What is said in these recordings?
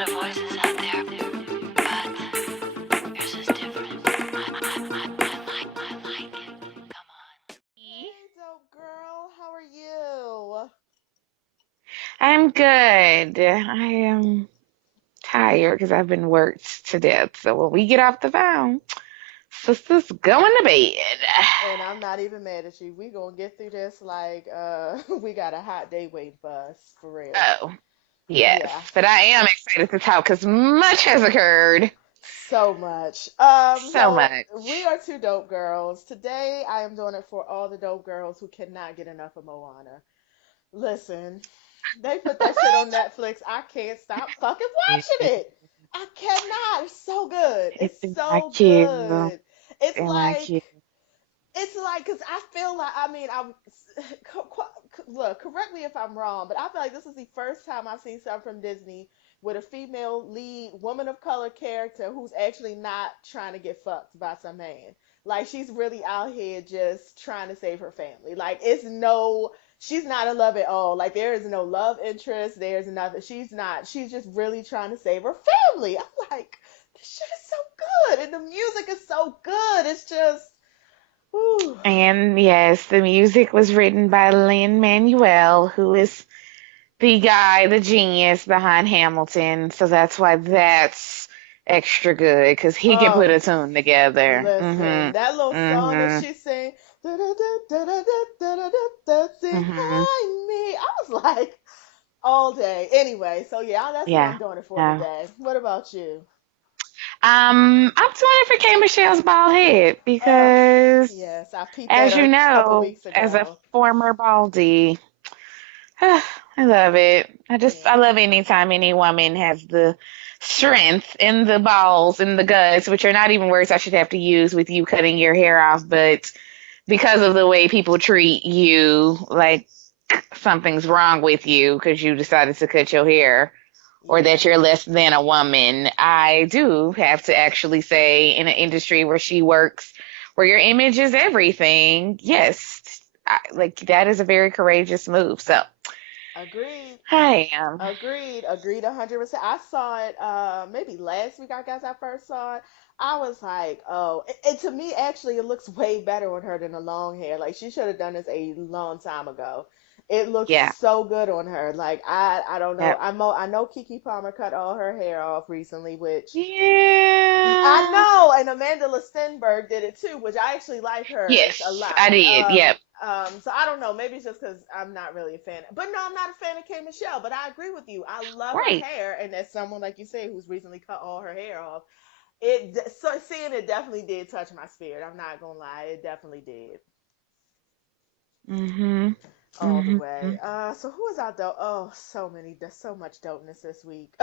lot of voices out there, but yours is different. I like it. Come on. Hey, dope girl, how are you? I'm good. I am tired because I've been worked to death. So when we get off the phone, sister's going to bed. And I'm not even mad at you. We gonna get through this like we got a hot day waiting for us, for real. Oh, yes. Yeah, But I am excited to talk because much has occurred. so much. So So we much. are two dope girls. Today I am doing it for all the dope girls who cannot get enough of Moana. Listen, they put that shit on Netflix. I can't stop fucking watching it. I cannot. It's so good. It's It's in my so queue. good. It's In my queue. because I feel like, I mean, look, correct me if I'm wrong, but I feel like this is the first time I've seen something from Disney with a female lead woman of color character who's actually not trying to get fucked by some man. Like, she's really out here just trying to save her family. Like, she's not in love at all. Like, there is no love interest. There's nothing. She's just really trying to save her family. I'm like, this shit is so good. And the music is so good. It's just, whew. And yes, the music was written by Lin-Manuel, who is the guy, the genius behind Hamilton. So that's why that's extra good because he can put Oh, a tune together. listen, Mhm. that little song that Mhm. she sang, da da da da da da da da da, Mhm. behind me. I was like, all day. Anyway, so yeah, that's who I'm Yeah. doing it for Yeah. today. What about you? I'm doing it for K Michelle's bald head Oh, because, yes, I peeped that as you a couple know, weeks as a ago. former baldie, I love it. I Yeah. love anytime any woman has the strength and the balls and the guts, which are not even words I should have to use with you cutting your hair off, but because of the way people treat you, like something's wrong with you because you decided to cut your hair or Yeah. that you're less than a woman. I do have to actually say, in an industry where she works, where your image is everything, yes, like that is a very courageous move. So Agreed. I am. Agreed 100%. I saw it maybe last week, I guess I first saw it. I was like, oh, and to me actually it looks way better on her than the long hair. Like, she should have done this a long time ago. It looks Yeah. so good on her. Like, I don't know. Yep. I know Kiki Palmer cut all her hair off recently, which I Yeah. know, and Amanda Lestenberg did it too, which I actually like hers a Yes, I lot. did. Yep. So I don't know, maybe it's just because I'm not really a fan. But no, I'm not a fan of K Michelle. But I agree with you. I love her Right. hair, and as someone like you say who's recently cut all her hair off, so seeing it definitely did touch my spirit. I'm not gonna lie, it definitely did Mhm. all the way. Mhm. So who is out though? Oh, there's so much dopeness this week.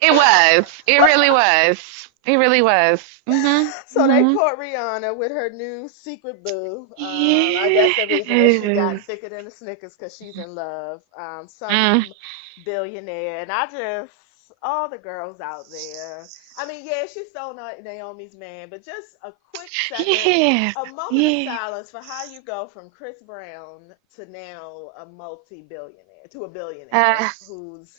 It was. It really was. It really was. Mhm. So they Mhm. caught Rihanna with her new secret boo. I guess the reason is she got Yeah. thicker than a Snickers because she's in love. Mm. Some billionaire, and I just all the girls out there. I mean, yeah, she stole Naomi's man, but just a quick second, Yeah. a moment of Yeah. silence for how you go from Chris Brown to now a multi-billionaire to a billionaire Uh, who's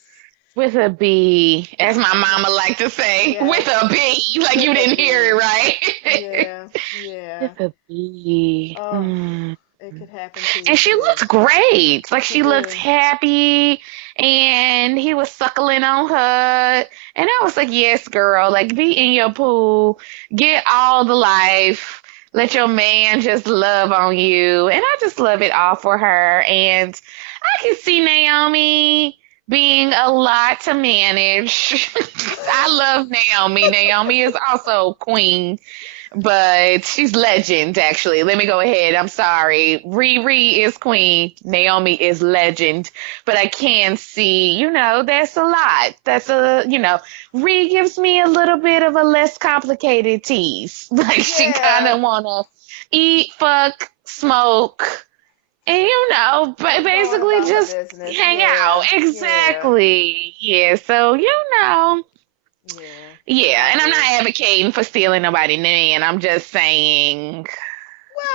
with a B, as my mama liked to say, with yes, a B. Like with you a didn't hear it B. right. Yeah, yeah. With a B. Oh, Mm. it could happen to you And she too. looked great. Like She she looked did. happy and he was suckling on her. And I was like, yes, girl, like be in your pool, get all the life, let your man just love on you. And I just love it all for her. And I can see Naomi being a lot to manage. I love Naomi. Naomi is also queen, but she's legend, actually. Let me go ahead. I'm sorry. Riri is queen. Naomi is legend. But I can see, that's a lot. Ree gives me a little bit of a less complicated tease. Like she kind Yeah, of want to eat, fuck, smoke, and, going basically about her just business. hang out. Yeah, yeah, Exactly. Yeah. So, yeah. yeah, I and I'm not agree. advocating for stealing nobody man. I'm just saying,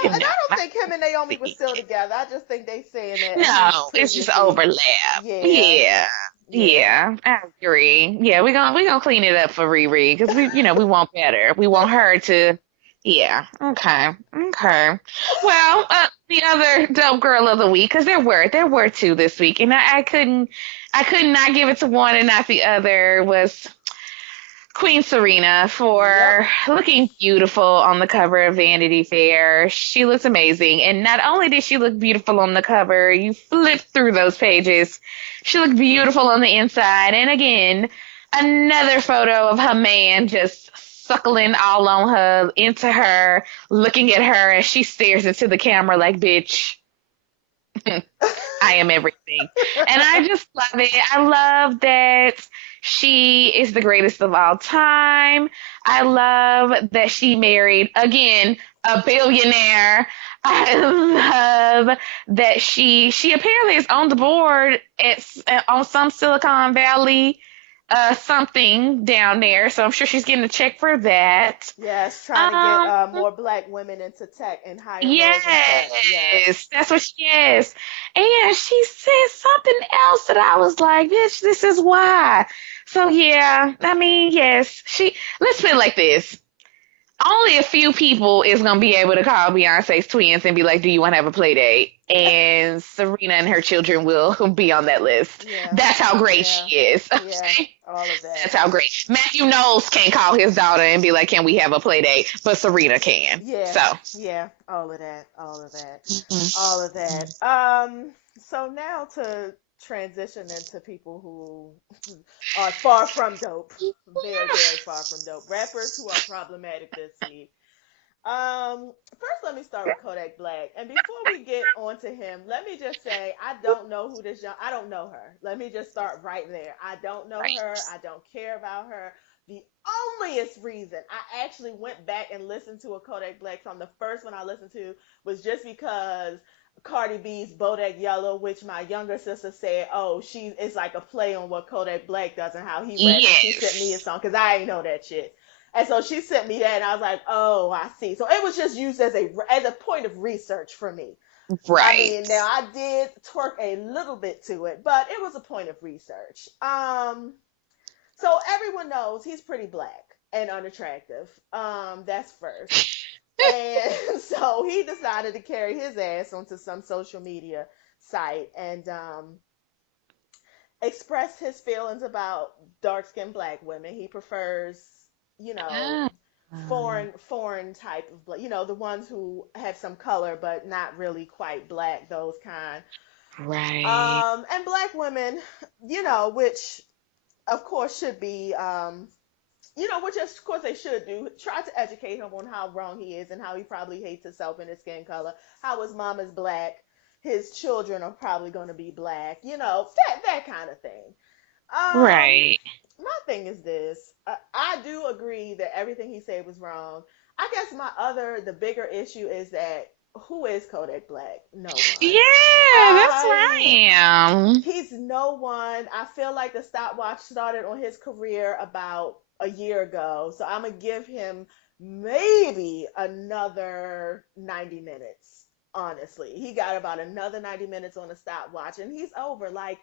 Well, and I don't I think him and Naomi were think still together. I just think they saying that he's no, it's just previously. overlap. Yeah, Yeah, Yeah. Yeah, I agree. Yeah, we gonna clean it up for Riri because we want better. We want her to. Yeah. Okay. Okay. Well, the other dope girl of the week, because there were two this week, and I could not give it to one and not the other, was Queen Serena Yep. for looking beautiful on the cover of Vanity Fair. She looks amazing. And not only did she look beautiful on the cover, you flip through those pages, she looked beautiful on the inside. And again, another photo of her man just suckling all on her, into her, looking at her as she stares into the camera like, bitch, I am everything. And I just love it. I love that she is the greatest of all time. I love that she married, again, a billionaire. I love that she apparently is on the board on some Silicon Valley something down there. So I'm sure she's getting a check for that. Yes, trying to get Um, more black women into tech and higher roles in tech. Yes. Yes, that's what she is. And she said something else that I was like, bitch, this is why. So yeah, I mean, yes, let's put it like this. Only a few people is gonna be able to call Beyonce's twins and be like, "Do you want to have a play date?" And Serena and her children will be on that list. Yeah. That's how great Yeah. she is. Yeah. Okay? All of that. That's how great. Matthew Knowles can't call his daughter and be like, "Can we have a play date?" But Serena can. Yeah. So. Yeah. All of that. All of that. Mhm. All of that. So now to transition into people who are far from dope. Very, very far from dope. Rappers who are problematic this week. First let me start with Kodak Black. And before we get onto him, let me just say I don't know who this young I don't know her. Let me just start right there. I don't know her. I don't care about her. The onlyest reason I actually went back and listened to a Kodak Black song, the first one I listened to was just because Cardi B's Bodak Yellow, which my younger sister said, oh, it's like a play on what Kodak Black does and how he raps. And she sent me a Yes. song because I ain't know that shit. And so she sent me that, and I was like, "Oh, I see." So it was just used as a point of research for me. I mean, Right. now I did twerk a little bit to it, but it was a point of research. So everyone knows he's pretty black and unattractive. That's first. And so he decided to carry his ass onto some social media site and express his feelings about dark skinned black women. He prefers, you know, Ah, foreign type of the ones who have some color but not really quite black, those kind. right. And black women, which of course should be which of course they should do, try to educate him on how wrong he is and how he probably hates himself and his skin color, how his mom is black, his children are probably going to be black, that kind of thing. Um, Right. my thing is this: I do agree that everything he said was wrong. I guess the bigger issue is that who is Kodak Black? No one. Yeah, that's where I I am. He's no one. I feel like the stopwatch started on his career about a year ago, so I'm gonna give him maybe another 90 minutes. Honestly, he got about another 90 minutes on the stopwatch, and he's over. Like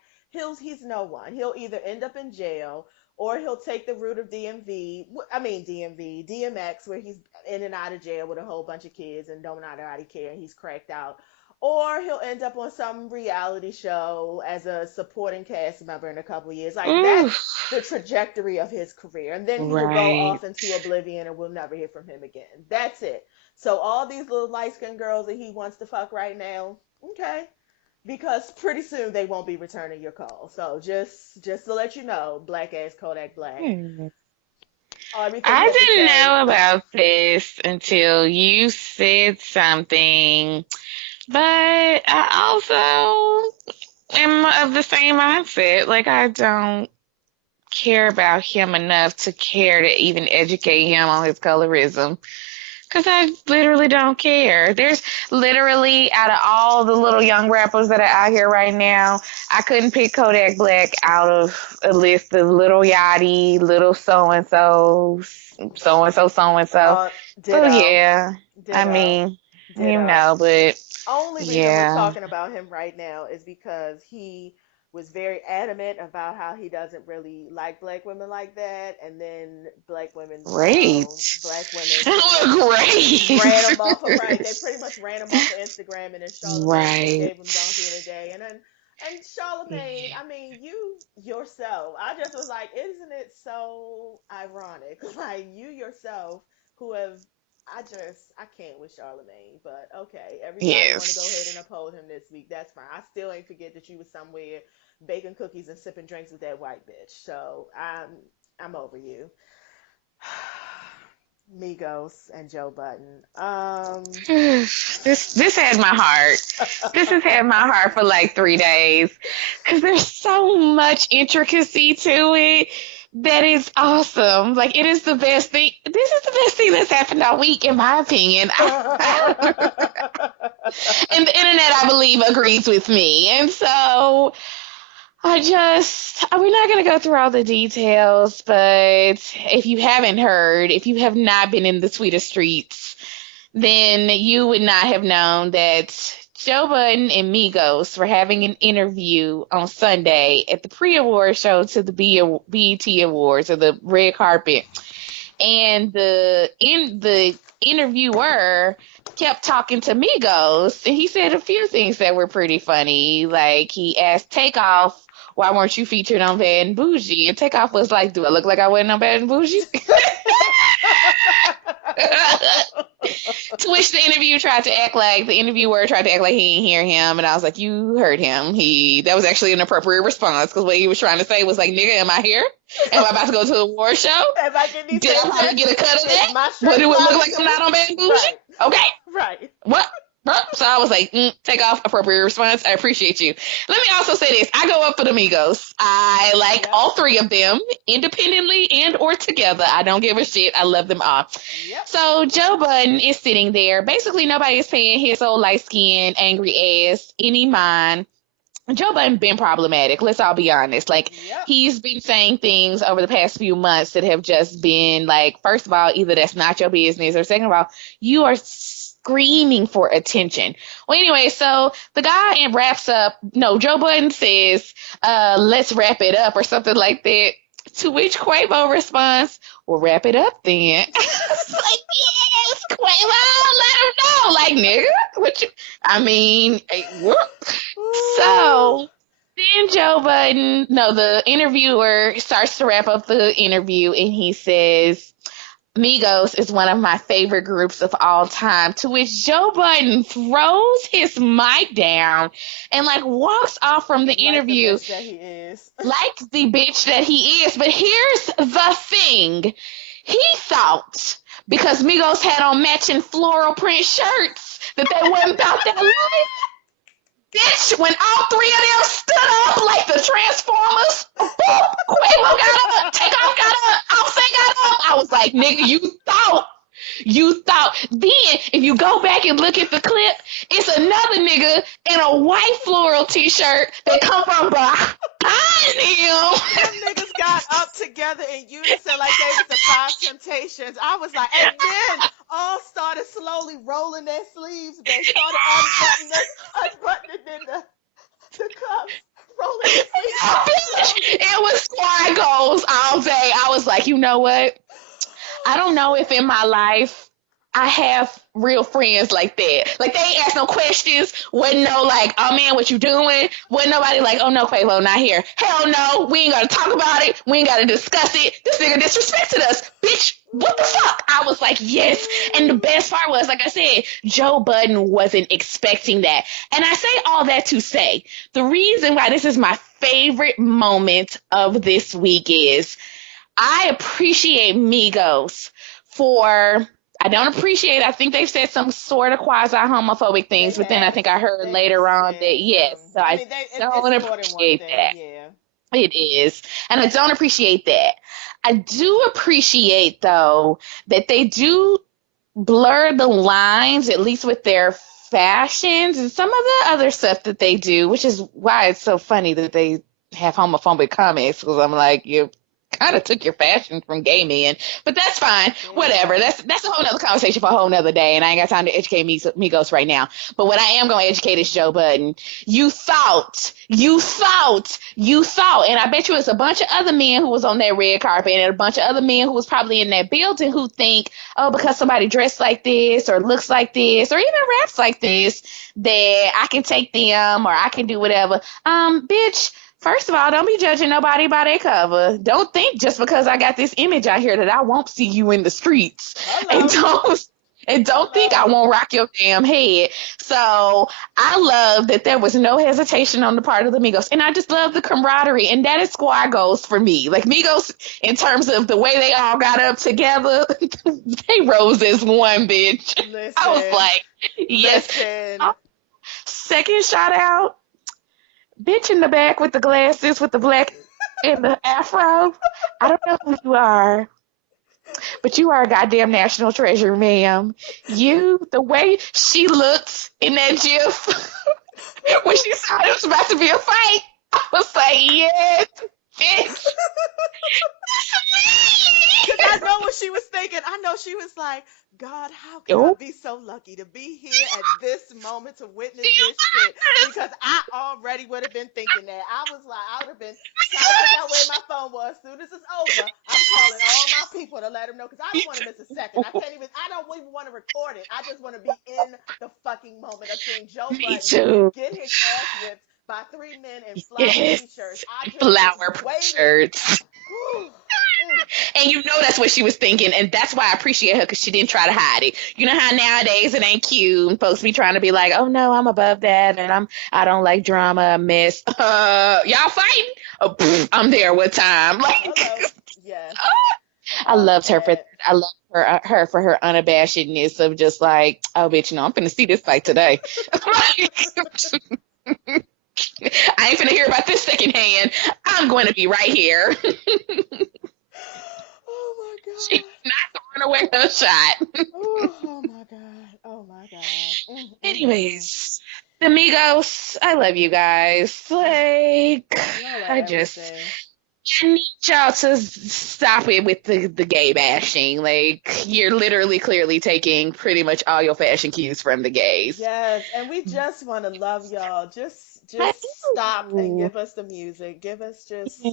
he's no one. He'll either end up in jail or he'll take the route of DMV. I mean DMV, DMX, where he's in and out of jail with a whole bunch of kids and don't nobody care, and he's cracked out, or he'll end up on some reality show as a supporting cast member in a couple of years. Like that's Oof. the trajectory of his career. And then he will go Right. off into oblivion and we'll never hear from him again. That's it. So all these little light skinned girls that he wants to fuck right now, okay. Because pretty soon they won't be returning your call. So just to let you know, black ass Kodak Black. Hmm. Everything he I had to didn't say. know about this until you said something, but I also am of the same mindset. Like, I don't care about him enough to care to even educate him on his colorism. Because I literally don't care. There's literally, out of all the little young rappers that are out here right now, I couldn't pick Kodak Black out of a list of Little Yachty, Little so and so, so and so, so and so. So Ditto. yeah, I Ditto. mean, Ditto. but Only reason we're yeah. talking about him right now is because he was very adamant about how he doesn't really like black women like that, and then black women, Great. black women pretty much ran him off of Great. right. They pretty much ran him off of Instagram, and then Charlemagne just Right. gave him Donkey of the Day, and Charlemagne, I mean, you yourself, I just was like, isn't it so ironic? Like you yourself, who have I can't with Charlemagne, but okay, everybody want to go ahead and Yes. uphold him this week. That's fine. I still ain't forget that you was somewhere baking cookies and sipping drinks with that white bitch. So I'm over you. Migos and Joe Budden. This had my heart. This has had my heart for like 3 days because there's so much intricacy to it that is awesome. Like it is the best thing. This is the best thing that's happened all week, in my opinion. And the internet, I believe, agrees with me. And so we're not going to go through all the details, but if you haven't heard, if you have not been in the Twitter streets, then you would not have known that Joe Budden and Migos were having an interview on Sunday at the pre-award show to the BET Awards, or the red carpet. And the interviewer kept talking to Migos, and he said a few things that were pretty funny. Like he asked Takeoff, "Why weren't you featured on Bad and Bougie?" And Takeoff was like, "Do I look like I wasn't on Bad and Bougie?" To which the interviewer tried to act like he didn't hear him, and I was like, "You heard him. That was actually an appropriate response, because what he was trying to say was like, nigga, am I here? Am I about to go to the award show? Am I getting Did I have to get a cut of that? my What do it look shirt like I'm not on Bad and Bougie? Right. Okay, Right. what?" So I was like, take off, appropriate response. I appreciate you. Let me also say this. I go up for the Migos. I like Yep. all three of them, independently and or together. I don't give a shit. I love them all. Yep. So Joe Budden is sitting there. Basically, nobody is paying his old light-skinned, angry ass any mind. Joe Budden been problematic. Let's all be honest. Like, Yep. he's been saying things over the past few months that have just been like, first of all, either that's not your business, or second of all, you are screaming for attention. Well, anyway, so the guy wraps up. No, Joe Budden says, "Let's wrap it up," or something like that. To which Quavo responds, "Well, wrap it up then." It's like, yes, Quavo, let him know. Like, nigga, what you? I mean, whoop. So then the interviewer starts to wrap up the interview, and he says, "Migos is one of my favorite groups of all time." To which Joe Budden throws his mic down and like walks off from the interview Like the bitch that he is. like the bitch that he is. But here's the thing. He thought because Migos had on matching floral print shirts that they wasn't about that life. Bitch, when all three of them stood up like the Transformers, boop, Quavo got up, Takeoff got up, Offset got up. I was like, nigga, you thought. Then, if you go back and look at the clip, it's another nigga in a white floral t-shirt that come from behind him. Them niggas got up together in unison like they was the Five Temptations. I was like, and then all started slowly rolling their sleeves. They started unbuttoning the cuffs, rolling their sleeves. Bitch, it was squad goals all day. I was like, you know what? I don't know if in my life I have real friends like that. Like, they ain't ask no questions. Wasn't no like, "Oh man, what you doing?" Wasn't nobody like, "Oh no, Quavo, not here." Hell no, we ain't gotta talk about it. We ain't gotta discuss it. This nigga disrespected us. Bitch, what the fuck? I was like, yes. And the best part was, like I said, Joe Budden wasn't expecting that. And I say all that to say, the reason why this is my favorite moment of this week is I appreciate Migos for, I think they've said some sort of quasi-homophobic things, but then I think I heard later on that, yes. So I don't appreciate that. Yeah. It is. And I don't appreciate that. I do appreciate, though, that they do blur the lines, at least with their fashions and some of the other stuff that they do, which is why it's so funny that they have homophobic comments, because I'm like, you kind of took your fashion from gay men, but that's fine. Whatever. Yeah. That's a whole nother conversation for a whole nother day, and I ain't got time to educate Migos right now. But what I am going to educate is Joe Budden. You thought, and I bet you it's a bunch of other men who was on that red carpet, and a bunch of other men who was probably in that building who think, oh, because somebody dressed like this or looks like this or even raps like this, that I can take them or I can do whatever. Bitch, first of all, don't be judging nobody by their cover. Don't think just because I got this image out here that I won't see you in the streets. And Hello. don't think I won't rock your damn head. So I love that there was no hesitation on the part of the Migos. And I just love the camaraderie. And that is squad goals for me. Like Migos, in terms of the way they all got up together, they rose as one, bitch. Listen. I was like, yes. Listen. Second shout out, bitch in the back with the glasses, with the black and the afro. I don't know who you are, but you are a goddamn national treasure, ma'am. The way she looked in that gif when she saw it was about to be a fight, I was like, yes, bitch. Because I know what she was thinking. I know she was like, God, how can I be so lucky to be here at this moment to witness this shit? Because I already would have been thinking that. I would have been trying to figure out where my phone was. As soon as it's over, I'm calling all my people to let them know. Because I don't want to miss a second. I don't even want to record it. I just want to be in the fucking moment of seeing Joe Budden get his ass whipped by 3 men in flower t-shirts. Flower shirts. And you know that's what she was thinking, and that's why I appreciate her, because she didn't try to hide it. You know how nowadays it ain't cute and folks be trying to be like, oh no, I'm above that and I don't like drama, miss. Y'all fighting? Oh, I'm there. What time? Like, yes. I loved her for her unabashedness of just like, oh bitch, I'm finna see this fight today. I ain't finna hear about this secondhand. I'm going to be right here. Oh my God. She's not throwing away her shot. Oh my God. Oh my God. Anyways, the Migos, I love you guys. Like, I need y'all to stop it with the gay bashing. Like, you're literally clearly taking pretty much all your fashion cues from the gays. Yes, and we just want to love y'all. Just stop and give us the music. Give us just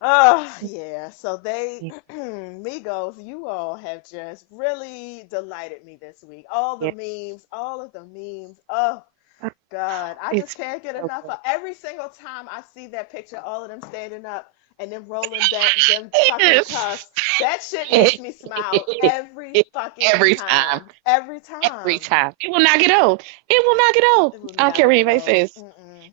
oh yeah. So Migos, you all have just really delighted me this week. All of the memes. Oh God, I just can't get enough of every single time I see that picture, all of them standing up and then rolling them fucking cuffs. That shit makes me smile every fucking time. Every time. It will not get old. I don't care what anybody says.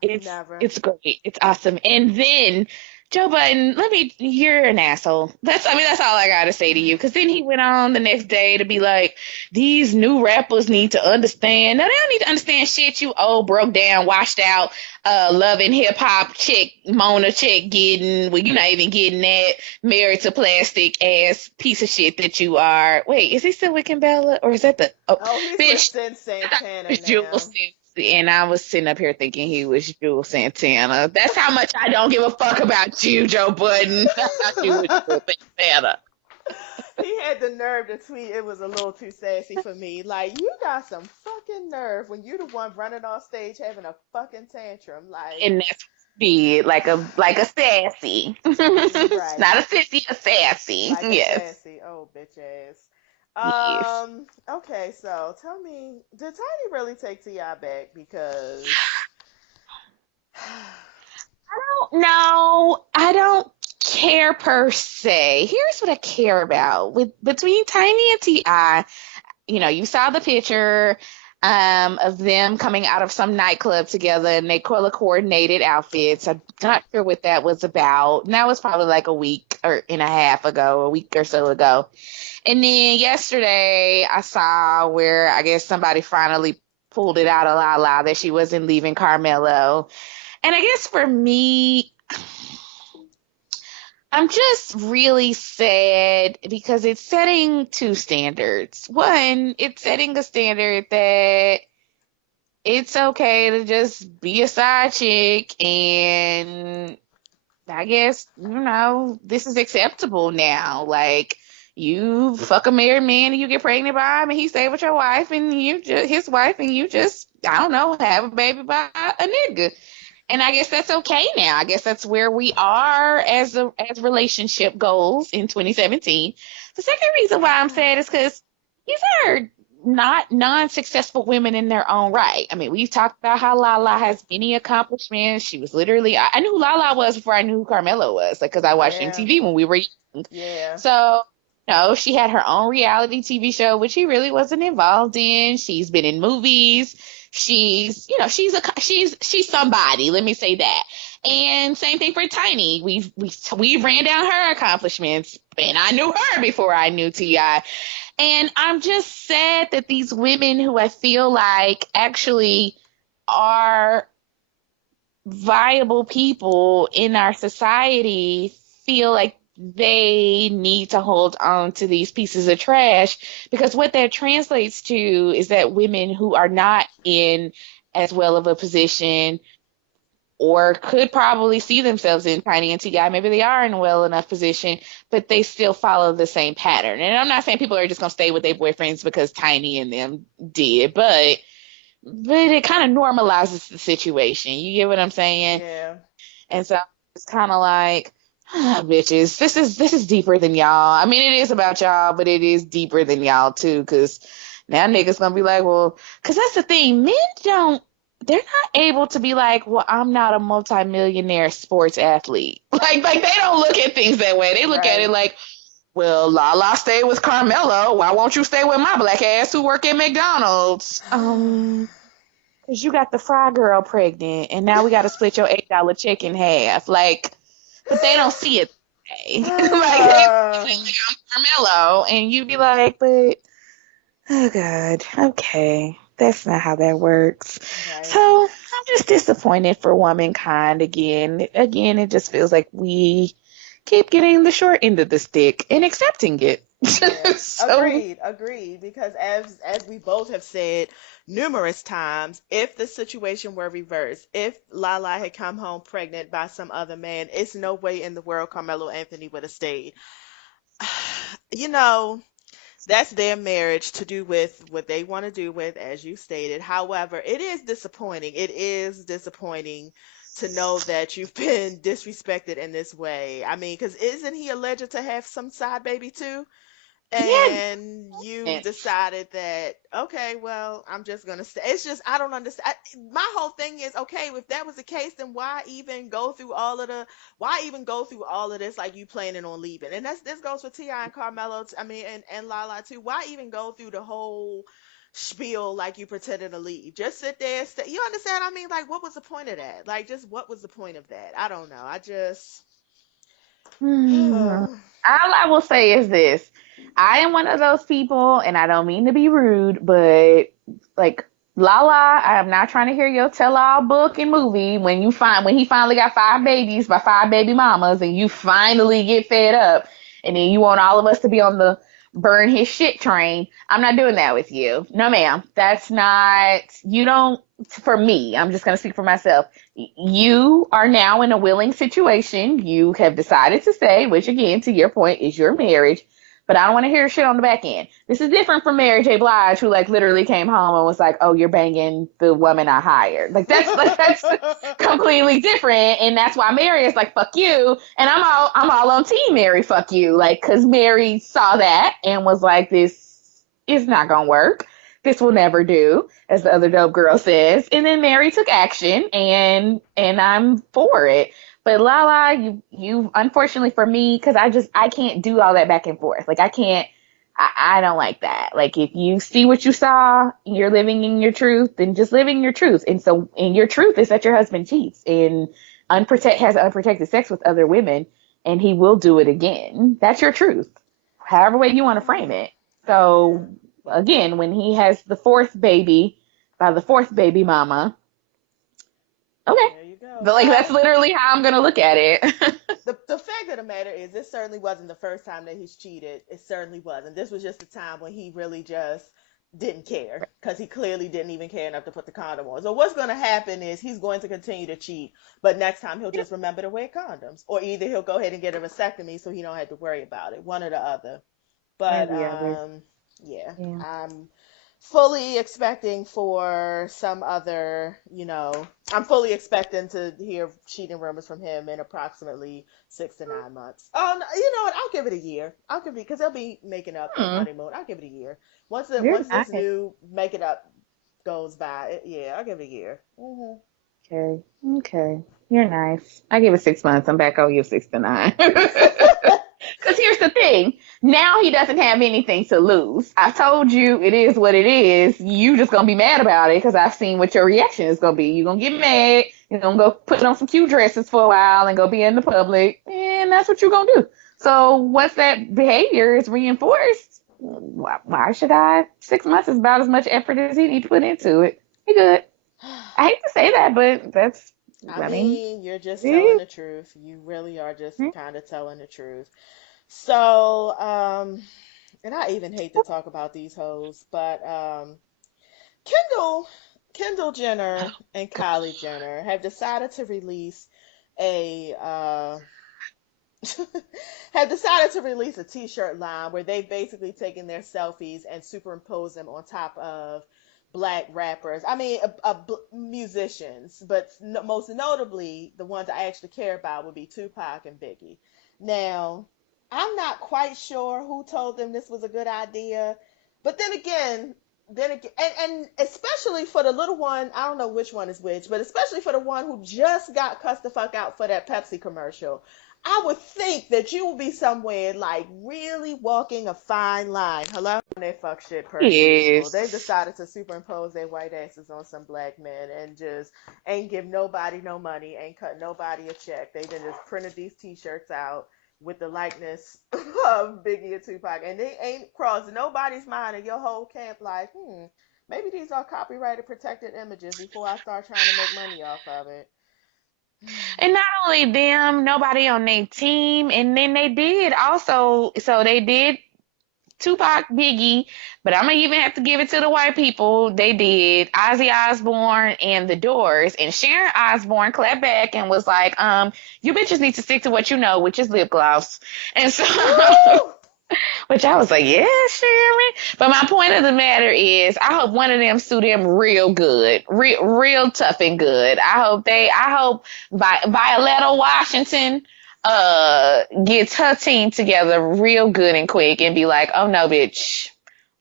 It's great. It's awesome. And then Joe Budden, you're an asshole. That's all I gotta say to you. Because then he went on the next day to be like, these new rappers need to understand. No, they don't need to understand shit. You old, broke down, washed out, loving hip hop chick, Mona chick, you're not even getting that, married to plastic ass piece of shit that you are. Wait, is he still with Bella? Or is that the he's with Santana now. And I was sitting up here thinking he was Jules Santana. That's how much I don't give a fuck about you, Joe Budden. I thought you was Jules Santana. He had the nerve to tweet it was a little too sassy for me. Like, you got some fucking nerve when you the one running off stage having a fucking tantrum. Like, and that's big, like a sassy. Right. Not a sissy, a sassy. Like yes. A sassy. Oh, bitch ass. Okay, so tell me, did Tiny really take T.I. back? Because I don't know. I don't care per se. Here's what I care about between Tiny and T.I. You saw the picture of them coming out of some nightclub together in their color coordinated outfits. I'm not sure what that was about. And that was probably like a week or a week or so ago. And then yesterday I saw where I guess somebody finally pulled it out loud that she wasn't leaving Carmelo. And I guess for me, I'm just really sad because it's setting two standards. One, it's setting a standard that it's okay to just be a side chick and I guess, this is acceptable now. Like, you fuck a married man and you get pregnant by him and he stay with your wife and his wife, and you just, I don't know, have a baby by a nigga. And I guess that's okay now. I guess that's where we are as relationship goals in 2017. The second reason why I'm sad is because these are not non-successful women in their own right. I mean, we've talked about how Lala has many accomplishments. She was literally, I knew who Lala was before I knew who Carmelo was, like, because I watched Yeah, MTV when we were young. yeah. So, no, she had her own reality TV show, which he really wasn't involved in. She's been in movies. She's somebody. Let me say that. And same thing for Tiny. We ran down her accomplishments, and I knew her before I knew Ti. And I'm just sad that these women who I feel like actually are viable people in our society feel like they need to hold on to these pieces of trash, because what that translates to is that women who are not in as well of a position or could probably see themselves in Tiny and T.I. Maybe they are in a well enough position, but they still follow the same pattern. And I'm not saying people are just gonna stay with their boyfriends because Tiny and them did, but it kind of normalizes the situation. You get what I'm saying? Yeah. And so it's kind of like, bitches, this is deeper than y'all. I mean, it is about y'all, but it is deeper than y'all too, because now niggas gonna be like, well, because that's the thing, men don't. They're not able to be like, well, I'm not a multimillionaire sports athlete. Like they don't look at things that way. They look at it Right. like, well, Lala stayed with Carmelo. Why won't you stay with my black ass who work at McDonald's? Because you got the fry girl pregnant, and now we got to split your $8 check in half. Like, but they don't see it that way. Like, they like, I'm Carmelo, and you be like, but, oh, God, okay. That's not how that works. Right. So I'm just disappointed for womankind again. Again, it just feels like we keep getting the short end of the stick and accepting it. Yeah. So, Agreed. Because as we both have said numerous times, if the situation were reversed, if Lala had come home pregnant by some other man, it's no way in the world Carmelo Anthony would have stayed. You know, that's their marriage to do with what they want to do with, as you stated. However, it is disappointing. It is disappointing to know that you've been disrespected in this way. I mean, because isn't he alleged to have some side baby too? yeah. And you decided that, okay, well, I'm just gonna stay. It's just I don't understand. My whole thing is, okay, if that was the case, then why even go through all of this, like you planning on leaving? And this goes for Ti and Carmelo. I mean, and Lala too. Why even go through the whole spiel like you pretending to leave? Just sit there. Stay. You understand? I mean, like, what was the point of that? Like, just what was the point of that? I don't know. I just. All I will say is this. I am one of those people, and I don't mean to be rude, but like Lala, I am not trying to hear your tell-all book and movie when he finally got 5 babies by 5 baby mamas, and you finally get fed up, and then you want all of us to be on the burn his shit train. I'm not doing that with you. No, ma'am. That's not, you don't, for me, I'm just going to speak for myself. You are now in a willing situation. You have decided to stay, which again, to your point, is your marriage. But I don't want to hear shit on the back end. This is different from Mary J. Blige, who like literally came home and was like, "Oh, you're banging the woman I hired." That's completely different, and that's why Mary is like, "Fuck you," and I'm all on team Mary. Fuck you, like, because Mary saw that and was like, "This is not gonna work. This will never do," as the other dope girl says. And then Mary took action, and I'm for it. But Lala, you unfortunately for me, because I can't do all that back and forth. Like I can't, I don't like that. Like if you see what you saw, you're living in your truth, then just living your truth. And your truth is that your husband cheats and has unprotected sex with other women, and he will do it again. That's your truth, however way you want to frame it. So again, when he has the fourth baby by the fourth baby mama, okay. There you go. But like that's literally how I'm gonna look at it. The fact of the matter is, this certainly wasn't the first time that he's cheated. It certainly wasn't. This was just the time when he really just didn't care because he clearly didn't even care enough to put the condom on. So what's going to happen is he's going to continue to cheat, but next time he'll just remember to wear condoms, or either he'll go ahead and get a vasectomy so he don't have to worry about it, one or the other. One or But the other. yeah, Yeah. I'm fully expecting for some other, I'm fully expecting to hear cheating rumors from him in approximately 6 to 9 months. Oh, no, you know what? I'll give it a year. I'll give it because they'll be making up on Hmm. honeymoon. I'll give it a year. You're Once this nice. new make it up goes by, yeah, I'll give it a year. Okay. Okay. You're nice. I give it 6 months. I'm back on you 6 to 9. Because here's the thing. Now he doesn't have anything to lose. I told you it is what it is. You just gonna be mad about it because I've seen what your reaction is gonna be. You're gonna get mad. You're gonna go put on some cute dresses for a while and go be in the public, and that's what you're gonna do. So once that behavior is reinforced, why should I? 6 months is about as much effort as he need to put into it. He good. I hate to say that, but that's, I I mean, mean, you're just telling it the truth. You really are just is. kind of telling the truth. So, and I even hate to talk about these hoes, but Kendall, Kendall Jenner and Kylie Jenner have decided to release a have decided to release a t-shirt line where they've basically taken their selfies and superimposed them on top of black rappers. I mean, musicians, but most notably, the ones I actually care about would be Tupac and Biggie. Now, I'm not quite sure who told them this was a good idea, but then again, and especially for the little one, I don't know which one is which, but especially for the one who just got cussed the fuck out for that Pepsi commercial. I would think that you will be somewhere like really walking a fine line. Hello? They fuck shit per usual. They've Yes. decided to superimpose their white asses on some black men and just ain't give nobody no money, ain't cut nobody a check. They then just printed these t-shirts out with the likeness of Biggie and Tupac, and they ain't crossed nobody's mind in your whole camp like, maybe these are copyrighted protected images before I start trying to make money off of it. And not only them, nobody on their team. And then they did also, so they did Tupac, Biggie, but I'm gonna even have to give it to the white people. They did Ozzy Osbourne and The Doors, and Sharon Osbourne clapped back and was like, you bitches need to stick to what you know, which is lip gloss. And so Woo! which I was like, yeah, Sharon. But my point of the matter is, I hope one of them sue them real good, real tough and good. I hope Violetta Washington gets her team together real good and quick and be like, oh no, bitch,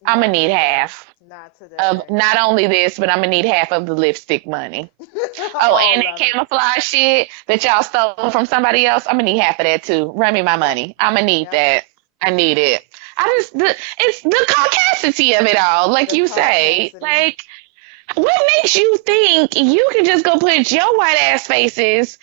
I'm gonna Not need today. half Not of today. not only this, but I'm gonna need half of the lipstick money. Oh, and All that of it. camouflage shit that y'all stole from somebody else, I'm gonna need half of that too. Run me my Yep. money. I'm gonna need Yep. that. I need it. It's the caucasity of it all, like The you say. caucasity. Like, what makes you think you can just go put your white ass faces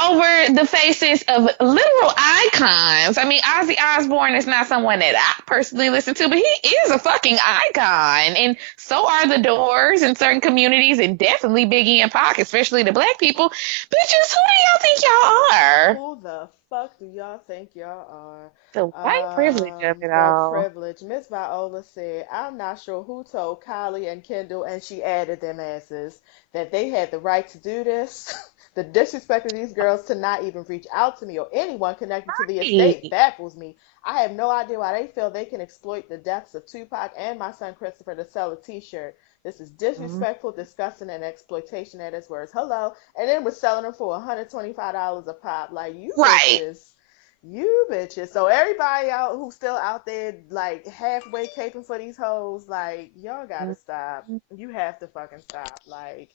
over the faces of literal icons? I mean, Ozzy Osbourne is not someone that I personally listen to, but he is a fucking icon. And so are the Doors in certain communities, and definitely Biggie and Pac, especially the black people. Bitches, who do y'all think y'all are? Who the fuck do y'all think y'all are? The white privilege of it The all. privilege. Miss Viola said, I'm not sure who told Kylie and Kendall, and she added them asses, that they had the right to do this. The disrespect of these girls to not even reach out to me or anyone connected to the estate Right. baffles me. I have no idea why they feel they can exploit the deaths of Tupac and my son Christopher to sell a t-shirt. This is Mhm. disrespectful, disgusting, and exploitation at its worst. Hello. And then we're selling them for $125 a pop. Like, you Right. bitches. You bitches. So everybody out who's still out there like halfway caping for these hoes, like, y'all gotta stop. Mhm. You have to fucking stop. Like,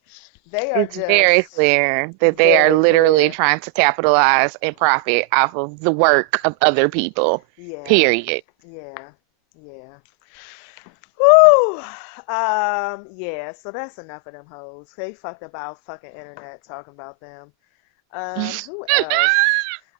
they are It's very just clear that they are very literally clear. trying to capitalize and profit off of the work of other people. Yeah. Period. Yeah. Yeah. Whew. Yeah, so that's enough of them hoes. They fucked about fucking internet talking about them. Who else?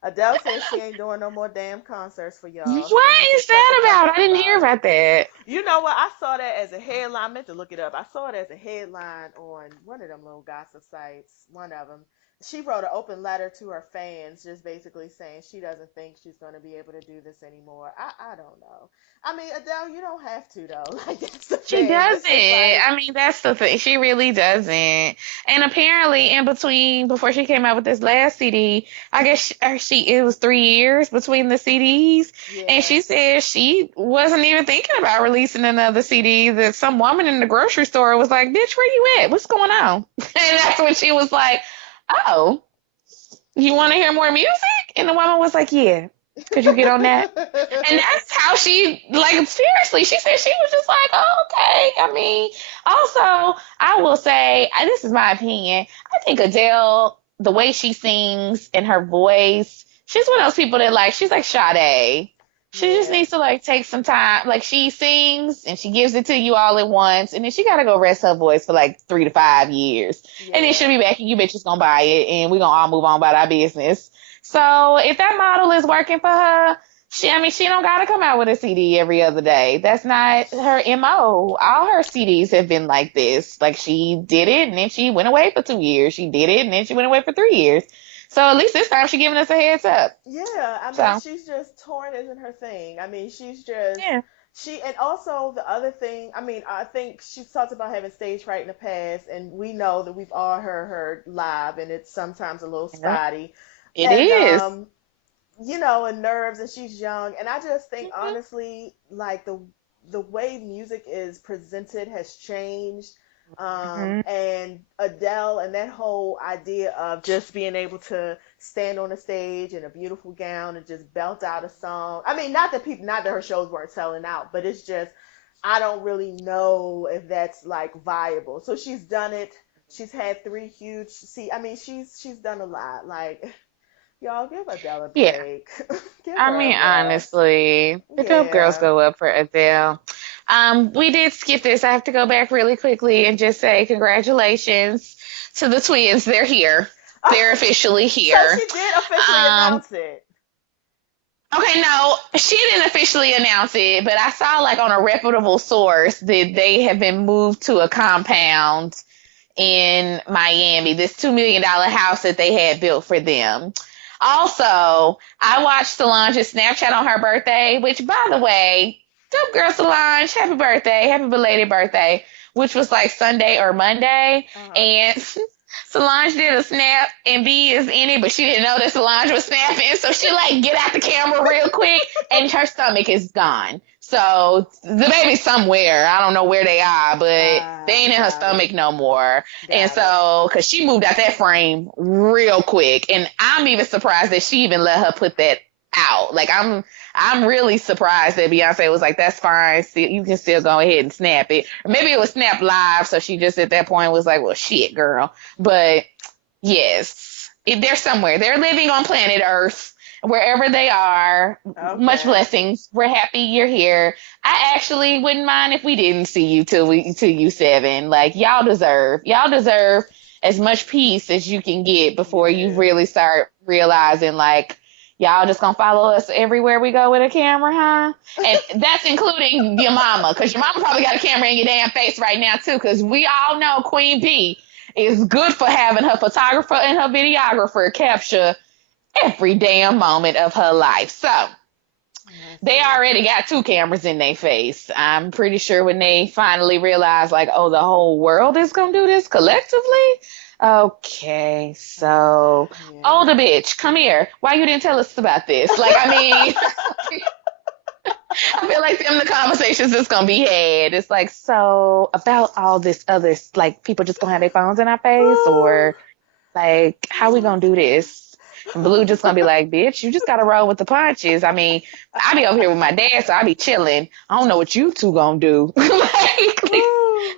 Adele says she ain't doing no more damn concerts for y'all, so What you can is shut the that fuck about? I up didn't about hear it. about that. You know what? I saw that as a headline. I meant to look it up. I saw it as a headline on one of them little gossip sites. One of them. she wrote an open letter to her fans, just basically saying she doesn't think she's going to be able to do this anymore. I don't know. I mean, Adele, you don't have to though. Like that's the She thing. doesn't. It's just like, I mean, that's the thing. She really doesn't. And apparently, in between, before she came out with this last CD, I guess it was 3 years between the CDs, and yeah, she said she wasn't even thinking about releasing another CD. That some woman in the grocery store was like, "Bitch, where you at? What's going on?" And that's when she was like, "Oh, you want to hear more music?" And the woman was like, "Yeah. Could you get on that?" And that's how she, like, seriously, she said she was just like, oh, okay. I mean, also, I will say, this is my opinion. I think Adele, the way she sings and her voice, she's one of those people that, like, she's like Sade. She just yeah, needs to, like, take some time. Like, she sings and she gives it to you all at once. And then she got to go rest her voice for, like, 3 to 5 years. And then she'll yeah. be back and you bitches gonna buy it. And we're gonna all move on about our business. So if that model is working for her, I mean, she don't gotta come out with a CD every other day. That's not her MO. All her CDs have been like this. Like she did it and then she went away for 2 years. She did it and then she went away for 3 years. So at least this time she's giving us a heads up. Yeah, I mean, So she's just torn isn't her thing. I mean, she's just yeah. and also the other thing, I mean, I think she's talked about having stage fright in the past, and we know that we've all heard her live, and it's sometimes a little Yep. spotty, It and is. and nerves, and she's young, and I just think Mm-hmm. honestly, like the way music is presented has changed. Mm-hmm. And Adele and that whole idea of just being able to stand on a stage in a beautiful gown and just belt out a song. I mean, not that her shows weren't selling out, but it's just, I don't really know if that's like viable. So she's done it. She's had three huge, I mean, she's done a lot. Like, y'all give Adele a Yeah. break. Give I her a mean, rest. honestly, the Dope Girls Yeah. go up for Adele. We did skip this. I have to go back really quickly and just say congratulations to the twins. They're here. They're officially So here. she did officially Um, announce it. okay, no, she didn't officially announce it, but I saw like on a reputable source that they have been moved to a compound in Miami, this $2 million house that they had built for them. Also, I watched Solange's Snapchat on her birthday, which, by the way, dope girl Solange, happy birthday, happy belated birthday, which was like Sunday or Monday. Uh-huh. And Solange did a snap and B is in it, but she didn't know that Solange was snapping. So she like get out the camera real quick and her stomach is gone. So the baby's somewhere. I don't know where they are, but they ain't in her Got it. stomach no more. And Got it. so, cause she moved out that frame real quick. And I'm even surprised that she even let her put that out. Like I'm really surprised that Beyonce was like, that's fine. You can still go ahead and snap it. Or maybe it was snap live. So she just at that point was like, well, shit, girl. But yes, they're somewhere. They're living on planet Earth. Wherever they are, much Okay. blessings. We're happy you're here. I actually wouldn't mind if we didn't see you till you seven. Like y'all deserve as much peace as you can get You before you do. really start realizing like y'all just gonna follow us everywhere we go with a camera, huh? And that's including your mama, because your mama probably got a camera in your damn face right now too. Because we all know Queen B is good for having her photographer and her videographer capture every damn moment of her life. So they Listen. already got two cameras in their face. I'm pretty sure when they finally realize, like, oh, the whole world is gonna do this collectively. Okay, so Yeah. older bitch, come here. Why you didn't tell us about this? Like, I mean, I feel like them the conversations that's gonna be had. It's like, so about all this other, like, people just gonna have their phones in our face, or like, how we gonna do this? And Blue just gonna be like, bitch, you just gotta roll with the punches. I mean, I be over here with my dad, so I be chilling. I don't know what you two gonna do. Like,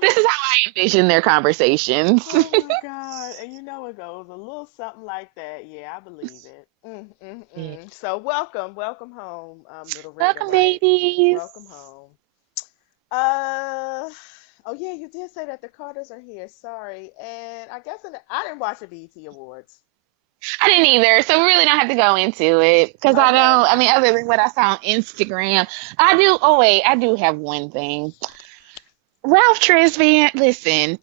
this is how I envision their conversations. Oh my God. And you know it goes a little something like that. Yeah, I believe it. Yeah. So welcome home, little red and Welcome, white. babies. Welcome home. Uh oh yeah, you did say that the Carters are here. Sorry. And I guess I didn't watch the BET Awards. I didn't either, so we really don't have to go into it because I Okay. don't. I mean, other than what I saw on Instagram, I do. Oh wait, I do have one thing. Ralph Tresvant, listen.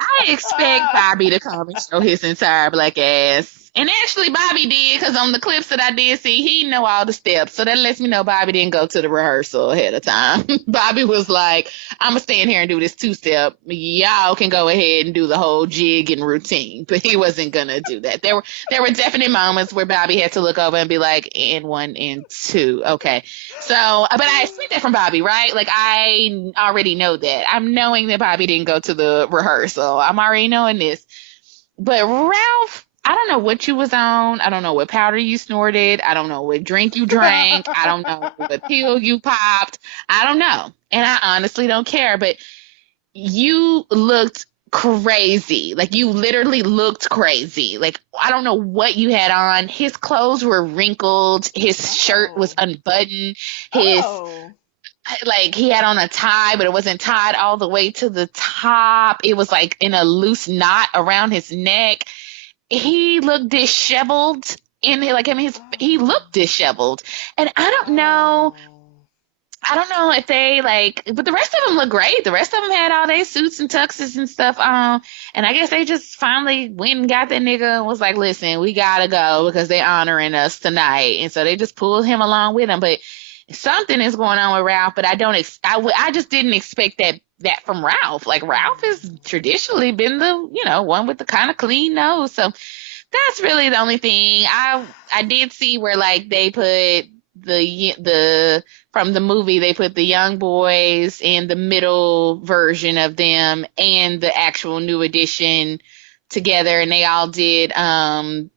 I expect Bobby to come and show his entire black ass. And actually, Bobby did, because on the clips that I did see, he know all the steps. So that lets me know Bobby didn't go to the rehearsal ahead of time. Bobby was like, I'm going to stand here and do this two-step. Y'all can go ahead and do the whole jig and routine. But he wasn't going to do that. There were definite moments where Bobby had to look over and be like, and one and two. Okay. So, but I expect that from Bobby, right? Like, I already know that. I'm knowing that Bobby didn't go to the rehearsal. I'm already knowing this. But Ralph, I don't know what you was on. I don't know what powder you snorted. I don't know what drink you drank. I don't know what pill you popped. I don't know. And I honestly don't care. But you looked crazy. Like, you literally looked crazy. Like, I don't know what you had on. His clothes were wrinkled. His shirt was Oh. unbuttoned. His Oh. like he had on a tie, but it wasn't tied all the way to the top. It was like in a loose knot around his neck. He looked disheveled like, I mean, he looked disheveled. And I don't know if they like, but the rest of them look great. The rest of them had all their suits and tuxes and stuff on. And I guess they just finally went and got that nigga and was like, listen, we gotta go because they honoring us tonight. And so they just pulled him along with them. But something is going on with Ralph, but I just didn't expect that from Ralph. Like, Ralph has traditionally been the, one with the kind of clean nose. So that's really the only thing. I did see where, like, they put the from the movie, they put the young boys and the middle version of them and the actual new edition together, and they all did the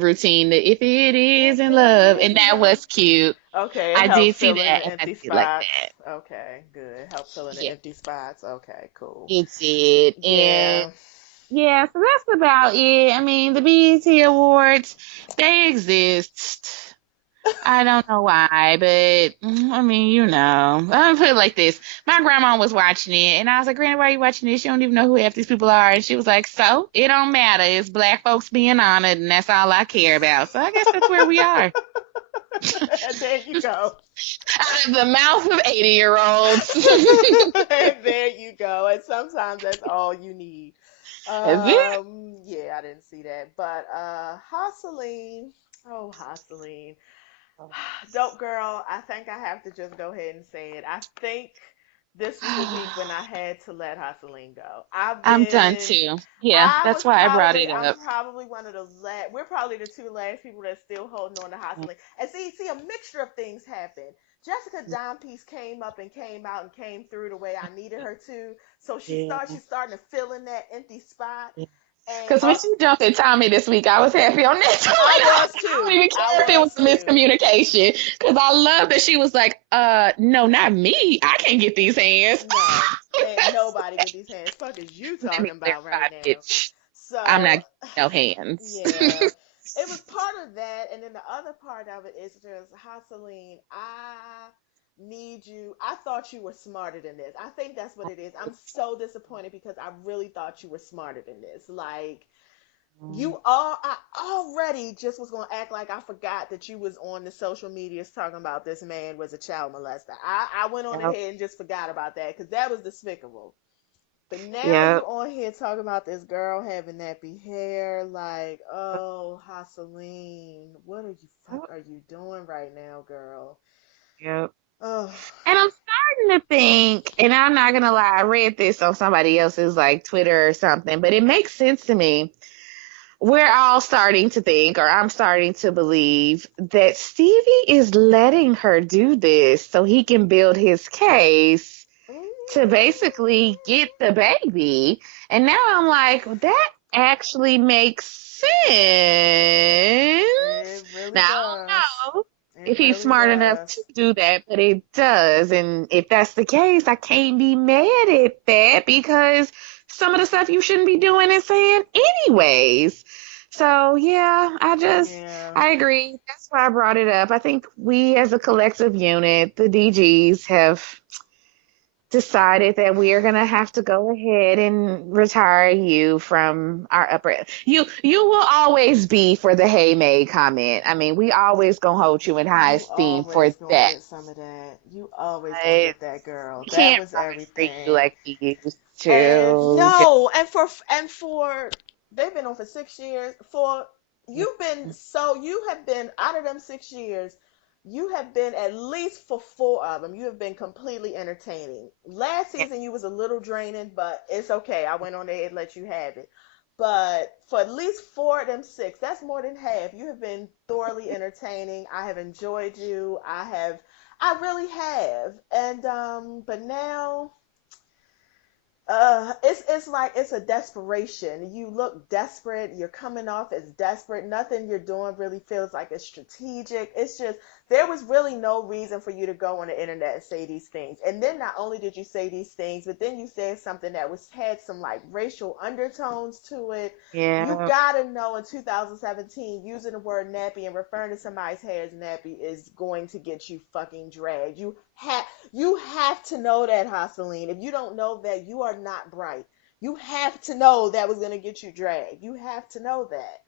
routine, that if it is in love, and that was cute. Okay, it I helped did see fill in that, the and I empty did like spots. that. Okay, good. Help fill in the Yeah, empty spots. Okay, cool. it did. And Yeah. yeah, so that's about it. I mean, the BET Awards, they exist. I don't know why, but I mean, I'm gonna put it like this. My grandma was watching it, and I was like, Granny, why are you watching this? You don't even know who half these people are. And she was like, so? It don't matter. It's black folks being honored, and that's all I care about. So I guess that's where we are. And there you go. Out of the mouth of 80-year-olds. And there you go. And sometimes that's all you need. Is it? Yeah, I didn't see that. But Hosseline. Oh, Hosseline. Dope girl, I think I have to just go ahead and say it. I think this was the week when I had to let Hosseline go. I'm done too. Yeah, that's why I brought it I'm up. probably one of the last, we're probably the two last people that's still holding on to Hosseline. And see, a mixture of things happened. Jessica Dime Piece came up and came out and came through the way I needed her to. So Yeah. she's starting to fill in that empty spot. And Because when she jumped at Tommy this week, I was happy on that. I was I don't too. even care if it was miscommunication. Because I love that she was like, no, not me. I can't get these hands. No, can't nobody get these hands. Fuck is you Let me talking about right clarify, now? bitch. I'm So not getting no hands. yeah, it was part of that, and then the other part of it is just Hosseline. I need you. I thought you were smarter than this. I think that's what it is. I'm so disappointed because I really thought you were smarter than this. Like, I already just was gonna act like I forgot that you was on the social medias talking about this man was a child molester. I went on Yep. ahead and just forgot about that because that was despicable. But now you Yep. on here talking about this girl having nappy hair, like, oh, Hosseline, what are you fuck are you doing right now, girl? Yep. Oh, And I'm starting to think, and I'm not gonna lie, I read this on somebody else's like Twitter or something, but it makes sense to me. We're all starting to think, or I'm starting to believe, that Stevie is letting her do this so he can build his case to basically get the baby. And now I'm like, that actually makes sense. it really Now, does. I don't know It if he's really smart enough to does. do that, but it does. And if that's the case, I can't be mad at that because some of the stuff you shouldn't be doing and saying anyways. So yeah, Yeah. I agree. That's why I brought it up. I think we as a collective unit, the DGs, have decided that we are gonna have to go ahead and retire you from our upper. You will always be for the Hey May comment. I mean, we always gonna hold you in high You esteem for always gonna that. get some of that. You always gonna But get that, girl. we That can't was ride for you everything. like we used And to. no, and for they've been on for 6 years. For you've been so you have been out of them 6 years. You have been at least for four of them. You have been completely entertaining. Last season you was a little draining, but it's okay. I went on there and let you have it. But for at least four of them six, that's more than half. You have been thoroughly entertaining. I have enjoyed you. I really have. And but now it's like it's a desperation. You look desperate. You're coming off as desperate. Nothing you're doing really feels like it's strategic. It's just there was really no reason for you to go on the internet and say these things. And then not only did you say these things, but then you said something that was had some like racial undertones to it. You Yeah. gotta know in 2017, using the word nappy and referring to somebody's hair as nappy is going to get you fucking dragged. You have to know that, Hasseline. If you don't know that, you are not bright. You have to know that was going to get you dragged. You have to know that.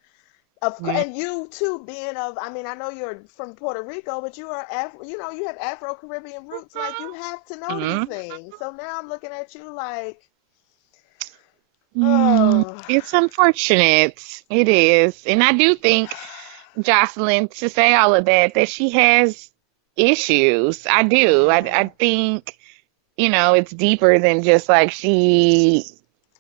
Yeah. And you too, being of, I mean, I know you're from Puerto Rico, but you are, you have Afro Caribbean roots. Like you have to know these Mhm. things. So now I'm looking at you like, Mm, oh, it's unfortunate. It is. And I do think, Jocelyn, to say all of that, that she has issues. I do. I yeah, think, it's deeper than just like she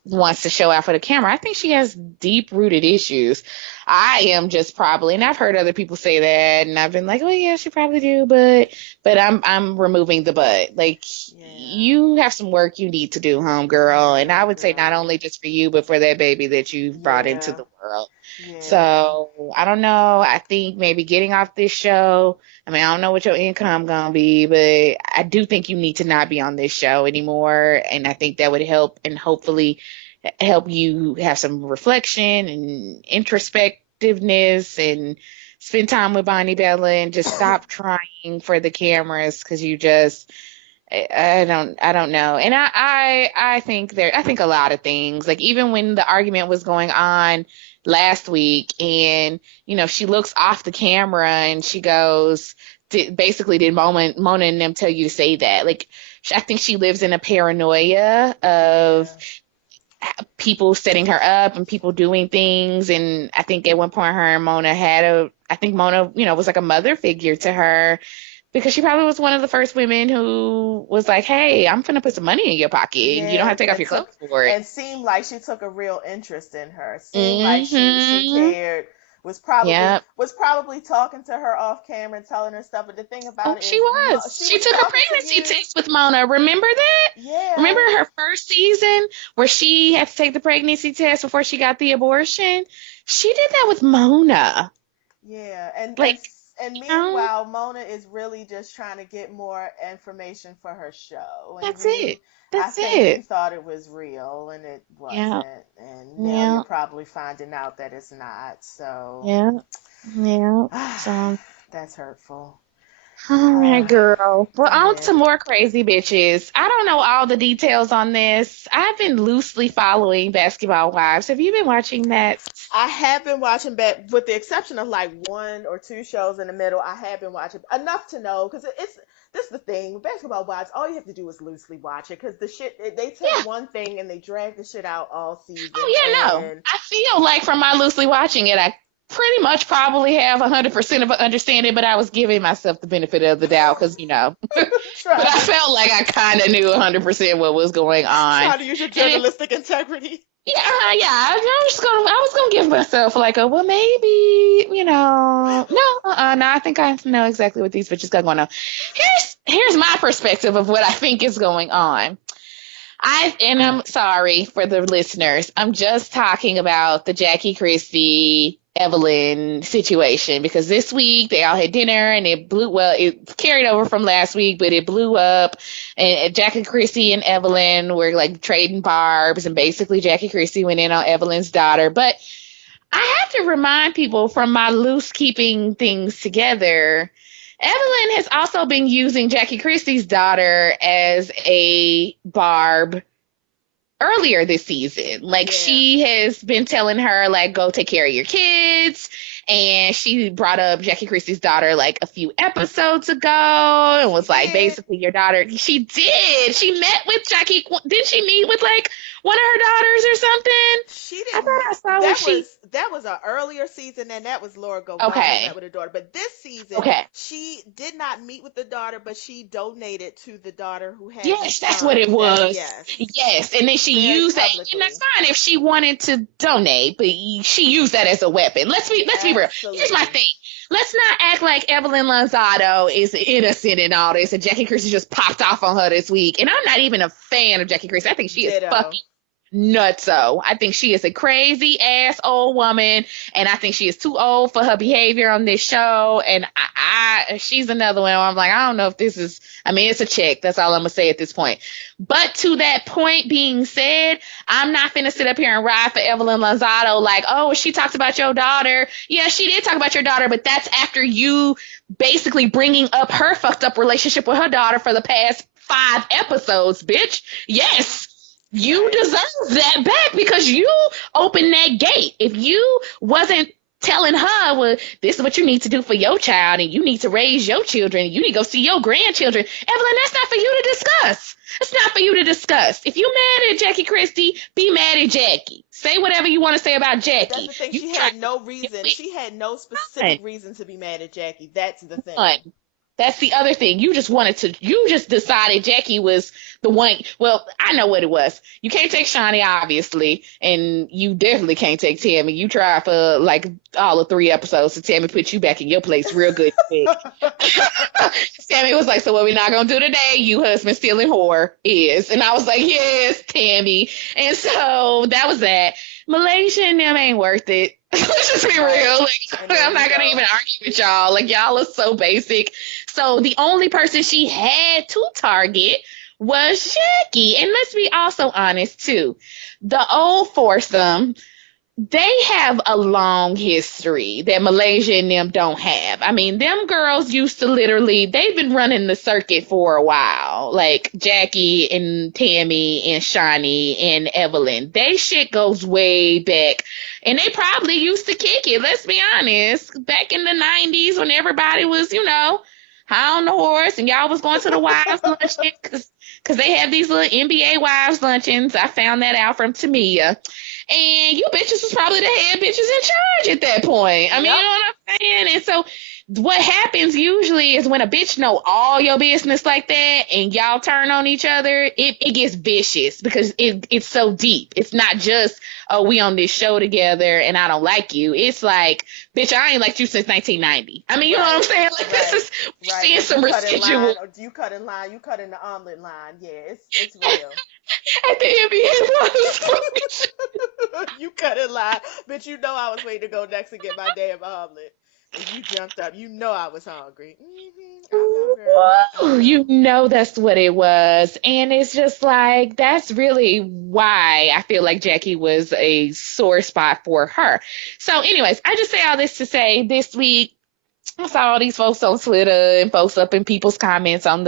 wants to show out for the camera. I think she has deep rooted issues. I am just probably, and I've heard other people say that, and I've been like, oh yeah, she probably do, but I'm removing the but. Like yeah, you have some work you need to do, homegirl. And I yeah, would say not girl, only just for you, but for that baby that you've brought into yeah, the world. yeah, So I don't know. I think maybe getting off this show. I mean, I don't know what your income gonna be, but I do think you need to not be on this show anymore. And I think that would help and hopefully help you have some reflection and introspectiveness and spend time with Bonnie Bella and just stop trying for the cameras because you just I don't know. And I think I think a lot of things. Like even when the argument was going on last week and she looks off the camera and she goes basically did Mona and them tell you to say that? Like I think she lives in a paranoia of yeah. people setting her up and people doing things. And I think at one point her and Mona I think Mona, was like a mother figure to her because she probably was one of the first women who was like, hey, I'm going to put some money in your pocket and you don't Yeah, have to take off your clothes for it. and seemed like she took a real interest in her. Seemed like she Mm-hmm. cared. Was probably Yep. was probably talking to her off camera and telling her stuff. But the thing Oh, about it she is, was. she She was took a talking to pregnancy you. test with Mona. Remember that? Remember Yeah, her first season where she had to take the pregnancy test before she got the abortion? She did that with Mona. yeah, and and Like, and you know, meanwhile, Mona is really just trying to get more information for her show. And that's it. I That's think you it. thought it was real, and it Yeah. wasn't. And now you're Yeah. probably finding out that it's not. So Yeah. Yeah. So. that's hurtful. All right, girl. Well, on Yeah. to more crazy bitches. I don't know all the details on this. I've been loosely following Basketball Wives. Have you been watching that? I have been watching back, with the exception of like one or two shows in the middle. I have been watching enough to know because it's this is the thing with Basketball Wives. All you have to do is loosely watch it because the shit they take Yeah. one thing and they drag the shit out all season. Oh, yeah, no. And I feel like from my loosely watching it, I pretty much probably have 100% of an understanding, but I was giving myself the benefit of the doubt because, but trying I to felt like I kind of knew 100% what was going on. trying to use your And it journalistic integrity. Yeah, yeah. I was gonna give myself like a well, maybe, no, no. I think I know exactly what these bitches got going on. Here's my perspective of what I think is going on. And I'm sorry for the listeners. I'm just talking about the Jackie Christie Evelyn situation because this week they all had dinner and it carried over from last week, but it blew up. And Jackie Christie and Evelyn were like trading barbs, and basically Jackie Christie went in on Evelyn's daughter. But I have to remind people from my loose keeping things together Evelyn has also been using Jackie Christie's daughter as a barb earlier this season. Like Yeah. she has been telling her like go take care of your kids. And she brought up Jackie Christie's daughter like a few episodes ago and She was like, did. basically, your daughter. She did. She met with Jackie. Did she meet with like one of her daughters or something? She I didn't thought I meet. saw where That was she. that was an earlier season, and that was Laura Govan met Okay. with her daughter. But this season, Okay. she did not meet with the daughter, but she donated to the daughter who had the Yes, that's what it son. That was. yes, Yes, and then she very used that, and that's publicly. fine if she wanted to donate, but she used that as a weapon. Let's be real. Here's my Absolutely. thing. Let's not act like Evelyn Lozado is innocent in all this, and Jackie Christie just popped off on her this week. And I'm not even a fan of Jackie Christie. I think she is Ditto. fucking nutso. I think she is a crazy ass old woman, and I think she is too old for her behavior on this show. And she's another one where I'm like, I don't know if this is. I mean, it's a chick. That's all I'm gonna say at this point. But to that point being said, I'm not finna sit up here and ride for Evelyn Lozado like, oh, she talked about your daughter. Yeah, she did talk about your daughter, but that's after you basically bringing up her fucked up relationship with her daughter for the past 5 episodes, bitch. Yes, you Right. deserve that back because you opened that gate. If you wasn't telling her, well, this is what you need to do for your child, and you need to raise your children, and you need to go see your grandchildren, Evelyn, that's not for you to discuss. It's not for you to discuss. If you mad at Jackie Christie, be mad at Jackie. Say whatever you want to say about But that's Jackie. the thing. You She try had no reason. She had no specific to reason to be mad at Jackie. That's the fun. thing. That's the other thing. You just decided Jackie was the one. Well, I know what it was. You can't take Shawnee, obviously, and you definitely can't take Tammy. You tried for like all of 3 episodes, so Tammy put you back in your place real good quick. Tammy was like, so what we not gonna do today? You husband stealing whore is. And I was like, yes, Tammy. And so that was that. Malaysia and them ain't worth it. Let's just be Right. real. And Like, there I'm we not gonna even go. argue with y'all. Like y'all are so basic. So the only person she had to target was Jackie. And let's be also honest too. The old foursome, they have a long history that Malaysia and them don't have. I mean, them girls used to literally, they've been running the circuit for a while. Like Jackie and Tammy and Shawnee and Evelyn. They shit goes way back. And they probably used to kick it, let's be honest. Back in the 90s when everybody was, high on the horse and y'all was going to the wives luncheon because they have these little NBA wives luncheons. I found that out from Tamia. And you bitches was probably the head bitches in charge at that point. I mean, you Yep. know what I'm saying? And so what happens usually is when a bitch know all your business like that and y'all turn on each other, it gets vicious because it's so deep. It's not just, oh, we on this show together and I don't like you. It's like, bitch, I ain't liked you since 1990. I mean, you know what I'm Right. saying? Like this Right. is, we're Right. seeing Or some you cut in residual line, or you cut in line, you cut in the omelet line. Yeah, it's real. at the NBA. You cut in line, but you know I was waiting to go next and get my damn omelet. And you jumped up. You know I was hungry. I know, girl. I Whoa, know. you know that's what it was. And it's just like, that's really why I feel like Jackie was a sore spot for her. So, anyways, I just say all this to say this week, I saw all these folks on Twitter and folks up in people's comments on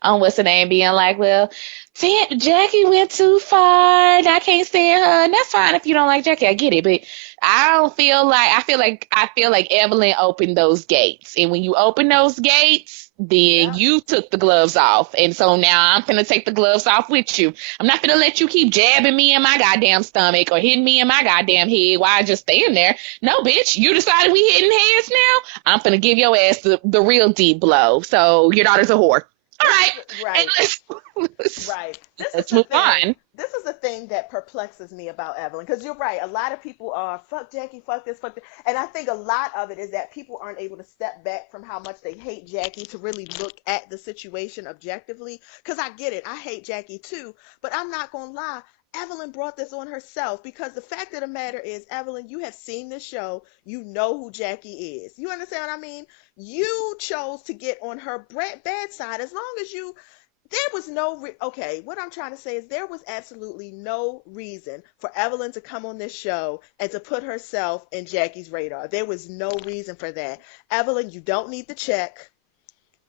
what's the name being like, well, Jackie went too far and I can't stand her. And that's fine if you don't like Jackie. I get it, but I feel like Evelyn opened those gates. And when you open those gates, then Yep. you took the gloves off. And so now I'm gonna take the gloves off with you. I'm not gonna let you keep jabbing me in my goddamn stomach or hitting me in my goddamn head while I just stand there. No, bitch, you decided we hitting heads now? I'm gonna give your ass the real deep blow. So your daughter's a whore. All This right. is And right. let's, Right. This is let's the move thing. on. This is the thing that perplexes me about Evelyn. Because you're right. A lot of people are, fuck Jackie, fuck this, fuck that. And I think a lot of it is that people aren't able to step back from how much they hate Jackie to really look at the situation objectively. Because I get it. I hate Jackie too. But I'm not going to lie. Evelyn brought this on herself because the fact of the matter is, Evelyn, you have seen this show. You know who Jackie is. You understand what I mean? You chose to get on her bad side as long as you there was no okay, what I'm trying to say is there was absolutely no reason for Evelyn to come on this show and to put herself in Jackie's radar. There was no reason for that. Evelyn, you don't need the check.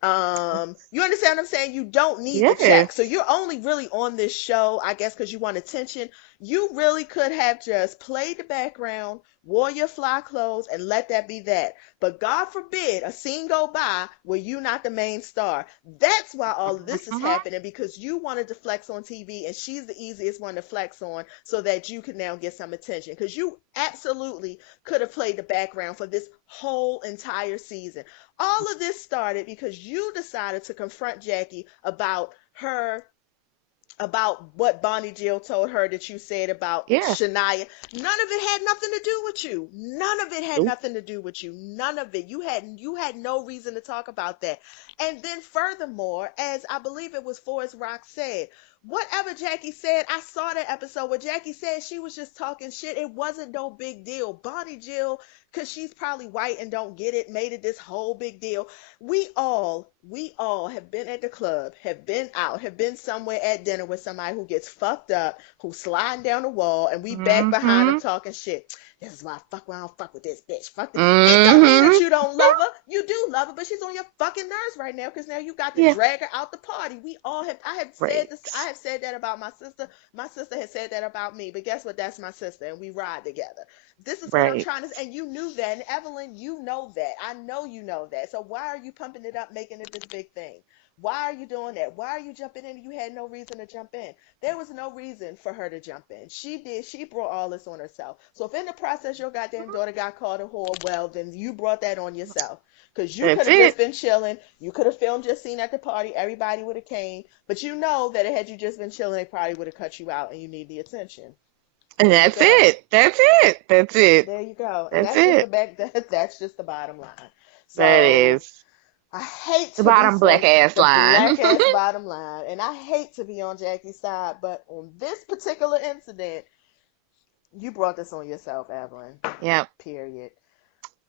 You understand what I'm saying? You don't need the check. So Yes. you're only really on this show, I guess, because you want attention. You really could have just played the background, wore your fly clothes, and let that be that. But God forbid a scene go by where you're not the main star. That's why all of this is Mhm. happening, because you wanted to flex on TV and she's the easiest one to flex on so that you can now get some attention. Because you absolutely could have played the background for this whole entire season. All of this started because you decided to confront Jackie about what Bonnie Jill told her that you said about Yeah. Shania. None of it had nothing to do with you. None of it had Nope. nothing to do with you. None of it. You had no reason to talk about that. And then furthermore, as I believe it was Forrest Rock said, whatever Jackie said, I saw that episode where Jackie said she was just talking shit. It wasn't no big deal. Bonnie Jill, because she's probably white and don't get it, made it this whole big deal. We all have been at the club, have been out, have been somewhere at dinner with somebody who gets fucked up, who's sliding down the wall, and we back behind them Mhm. talking shit. This is why I don't fuck with this bitch. Fuck this. It don't mean that Mhm. you don't love her. You do love her, but she's on your fucking nerves right now because now you got to Yeah. drag her out the party. We all have. I have said Right. this. I have said that about my sister. My sister has said that about me. But guess what? That's my sister, and we ride together. This is what I'm Right. trying to say. And you knew that. And Evelyn, you know that. I know you know that. So why are you pumping it up, making it this big thing? Why are you doing that? Why are you jumping in? You had no reason to jump in. There was no reason for her to jump in. She did. She brought all this on herself. So if in the process your goddamn daughter got called a whore, well, then you brought that on yourself. Because you could That's have just it. been chilling. You could have filmed your scene at the party. Everybody would have came. But you know that had you just been chilling, they probably would have cut you out and you need the attention. And There you that's go. it. That's it. That's it. There you go. And That's that's just the it. back that's just the bottom line. That So is I hate the to be bottom black so ass the line. black ass bottom line, and I hate to be on Jackie's side, but on this particular incident, you brought this on yourself, Evelyn. Yep. Period.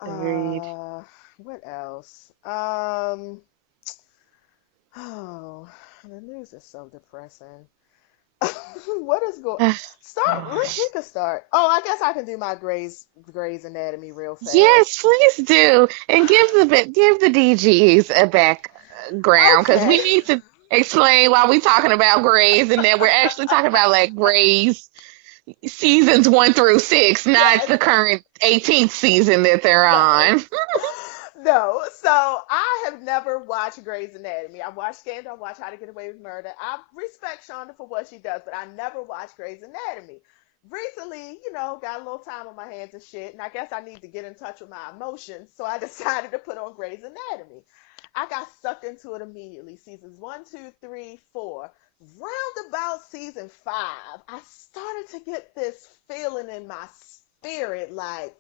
Agreed. Uh, what else? Oh, the news is so depressing. What is going? Start. We could start. Oh, I guess I can do my Grey's Anatomy real fast. Yes, please do, and give the DGs a background because we Okay. need to explain why we're talking about Grays and that we're actually talking about like Grays seasons 1 through 6, not the current 18th season that they're No. on. No. So I have never watched Grey's Anatomy. I watched Scandal, I watched How to Get Away with Murder. I respect Shonda for what she does, but I never watched Grey's Anatomy. Recently, got a little time on my hands and shit, and I guess I need to get in touch with my emotions, so I decided to put on Grey's Anatomy. I got sucked into it immediately. Seasons one, two, three, four. Round about season five, I started to get this feeling in my spirit like,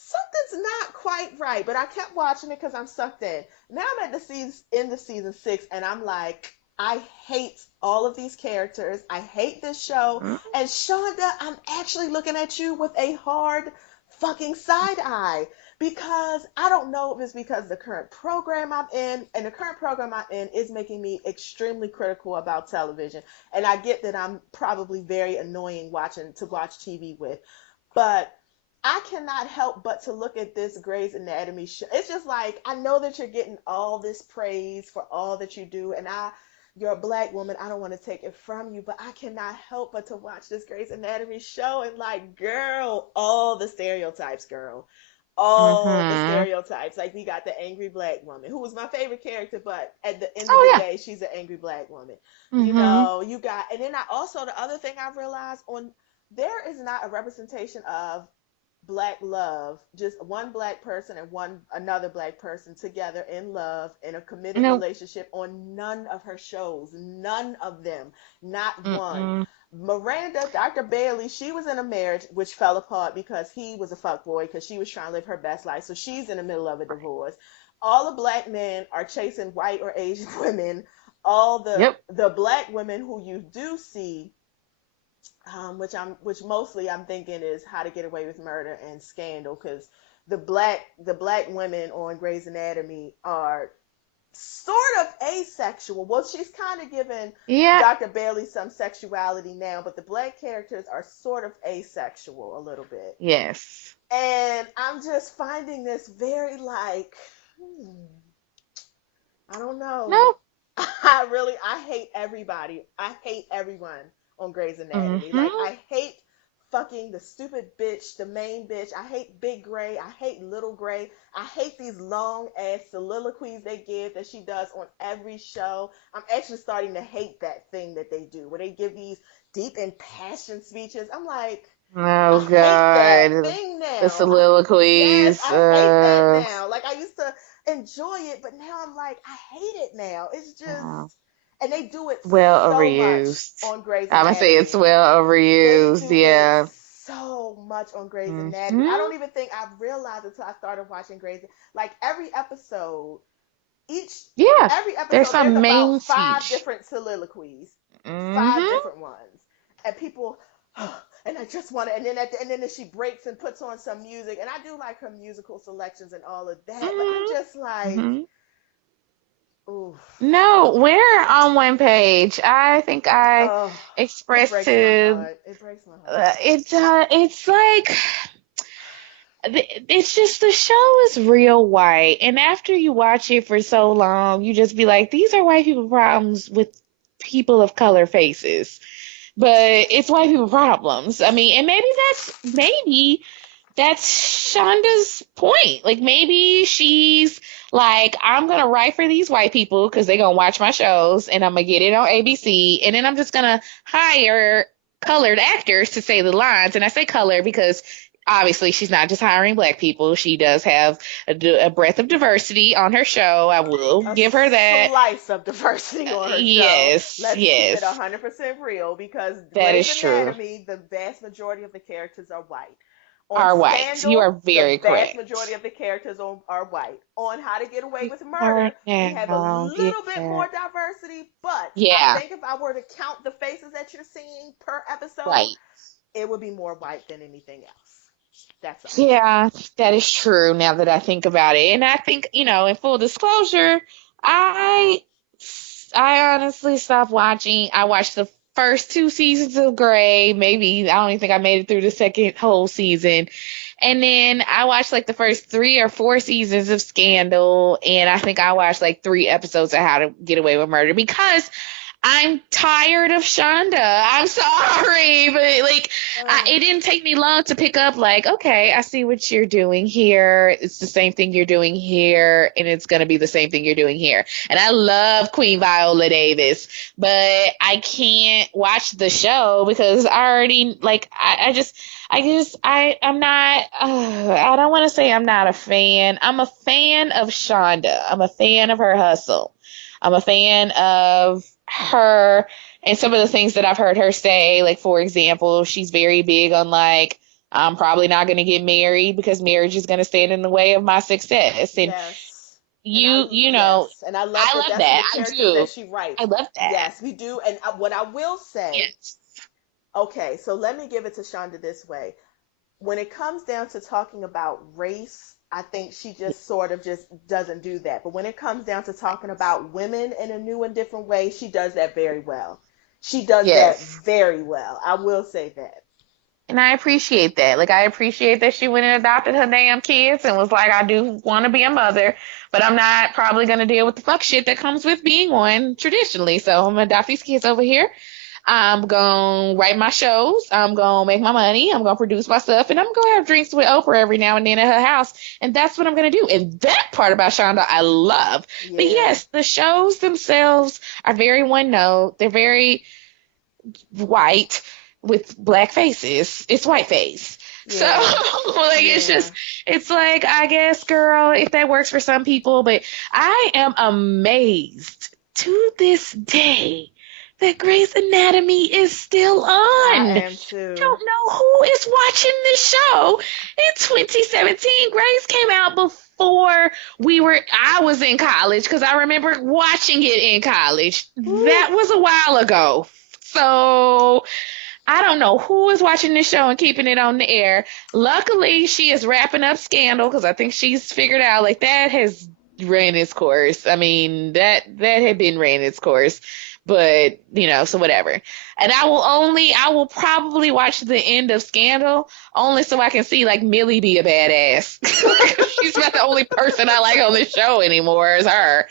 something's not quite right. But I kept watching it because I'm sucked in. Now I'm at the end of season six, and I'm like, I hate all of these characters. I hate this show. And Shonda, I'm actually looking at you with a hard fucking side eye because I don't know if it's because the current program I'm in, and the current program I'm in is making me extremely critical about television. And I get that I'm probably very annoying to watch TV with, but I cannot help but to look at this Grey's Anatomy show. It's just like I know that you're getting all this praise for all that you do, and you're a black woman. I don't want to take it from you, but I cannot help but to watch this Grey's Anatomy show and like, girl, all the stereotypes, girl, all the Mm-hmm. stereotypes. Like we got the angry black woman, who was my favorite character, but at the end of the Oh day, she's an angry black woman. yeah. Mm-hmm. You got, and then the other thing I realized there is not a representation of black love, just one black person and one another black person together in love in a committed Nope. relationship on none of her shows, none of them, not one. Mm-mm. Miranda, Dr. Bailey, she was in a marriage which fell apart because he was a fuckboy because she was trying to live her best life, so she's in the middle of a divorce. All the black men are chasing white or Asian women. All Yep. the black women who you do see, which mostly I'm thinking is How to Get Away with Murder and Scandal, because the black women on Grey's Anatomy are sort of asexual. Well, she's kind of given Yeah. Dr. Bailey some sexuality now, but the black characters are sort of asexual a little bit. Yes. And I'm just finding this very like, I don't know. No. I hate everybody. I hate everyone on Grey's Anatomy. Like, Mm-hmm. I hate fucking the stupid bitch, the main bitch. I hate Big Gray. I hate Little Gray. I hate these long ass soliloquies they give that she does on every show. I'm actually starting to hate that thing that they do where they give these deep impassioned speeches. I'm like, I Oh hate that God. thing The now. Yes, soliloquies. I hate that now. Like, I used to enjoy it, but now I'm like, I hate it now. It's just, Uh, and they do it well so much overused. on Grey's I'm gonna say it's Anatomy. well They overused. do it Yeah. so much on Grey's Anatomy. I Hmm. don't even think I've realized until I started watching Grey's. Like, every episode, each Yeah. every There's episode, there's some about main five speech. different soliloquies, five Hmm. different ones, and people. And I just want to, and then she breaks and puts on some music, and I do like her musical selections and all of that, but I'm Hmm. just like, Hmm. ooh, No, we're on one page. I think I oh, it expressed breaks my to heart. It breaks my heart. it's like it's just the show is real white, and after you watch it for so long, you just be like, these are white people problems with people of color faces, but it's white people problems. I mean, and maybe that's Shonda's point. Like maybe she's like, I'm gonna write for these white people because they're gonna watch my shows and I'm gonna get it on ABC and then I'm just gonna hire colored actors to say the lines. And I say color because obviously she's not just hiring black people. She does have a breadth of diversity on her show. I will A give her that. slice of diversity on her show. Yes, Let's keep it yes, 100% real because that Grey's is true. Anatomy, the vast majority of the characters are white. On Are white. You are Scandal, the very vast correct. majority of the characters are white. On How to Get Away You with are Murder, we have a now. little bit Yeah. more diversity, but I Yeah. think if I were to count the faces that you're seeing per episode, Right. it would be more white than anything else. That's all. Yeah, that is true now that I think about it. And I think, in full disclosure, I I honestly stopped watching. I watched the first two seasons of Grey. Maybe I don't even think I made it through the second whole season. And then I watched like the first 3 or 4 seasons of Scandal, and I think I watched like 3 episodes of How to Get Away with Murder because I'm tired of Shonda. I'm sorry, but like, Oh, it didn't take me long to pick up. Like, okay, I see what you're doing here. It's the same thing you're doing here, and it's gonna be the same thing you're doing here. And I love Queen Viola Davis, but I can't watch the show because I already like. I'm not. I don't want to say I'm not a fan. I'm a fan of Shonda. I'm a fan of her hustle. I'm a fan of her and some of the things that I've heard her say. Like, for example, she's very big on like, I'm probably not going to get married because marriage is going to stand in the way of my success. And yes. you know, Yes, and I love I that love that's that. the I characters do. that she writes. I love that. Yes, we do. And what I will say, Yes. okay, so let me give it to Shonda this way. When it comes down to talking about race, I think she just sort of just doesn't do that. But when it comes down to talking about women in a new and different way, she does that very well. She does that Yes. very well. I will say that. And I appreciate that. Like, I appreciate that she went and adopted her damn kids and was like, I do want to be a mother, but I'm not probably going to deal with the fuck shit that comes with being one traditionally. So I'm going to adopt these kids over here. I'm going to write my shows. I'm going to make my money. I'm going to produce my stuff. And I'm going to have drinks with Oprah every now and then at her house. And that's what I'm going to do. And that part about Shonda, I love. But Yeah. yes, the shows themselves are very one note. They're very white with black faces. It's whiteface. So Yeah. like Yeah. it's like, I guess, girl, if that works for some people, but I am amazed to this day that Grey's Anatomy is still I on. am too. Don't know who is watching this show. In 2017, Grey's came out before I was in college because I remember watching it in college. Whew. That was a while ago. So I don't know who is watching this show and keeping it on the air. Luckily, she is wrapping up Scandal because I think she's figured out like that has ran its course. I mean, that had been ran its course. But, so whatever. And I will probably watch the end of Scandal only so I can see like Millie be a badass. She's not the only person I like on this show anymore is her.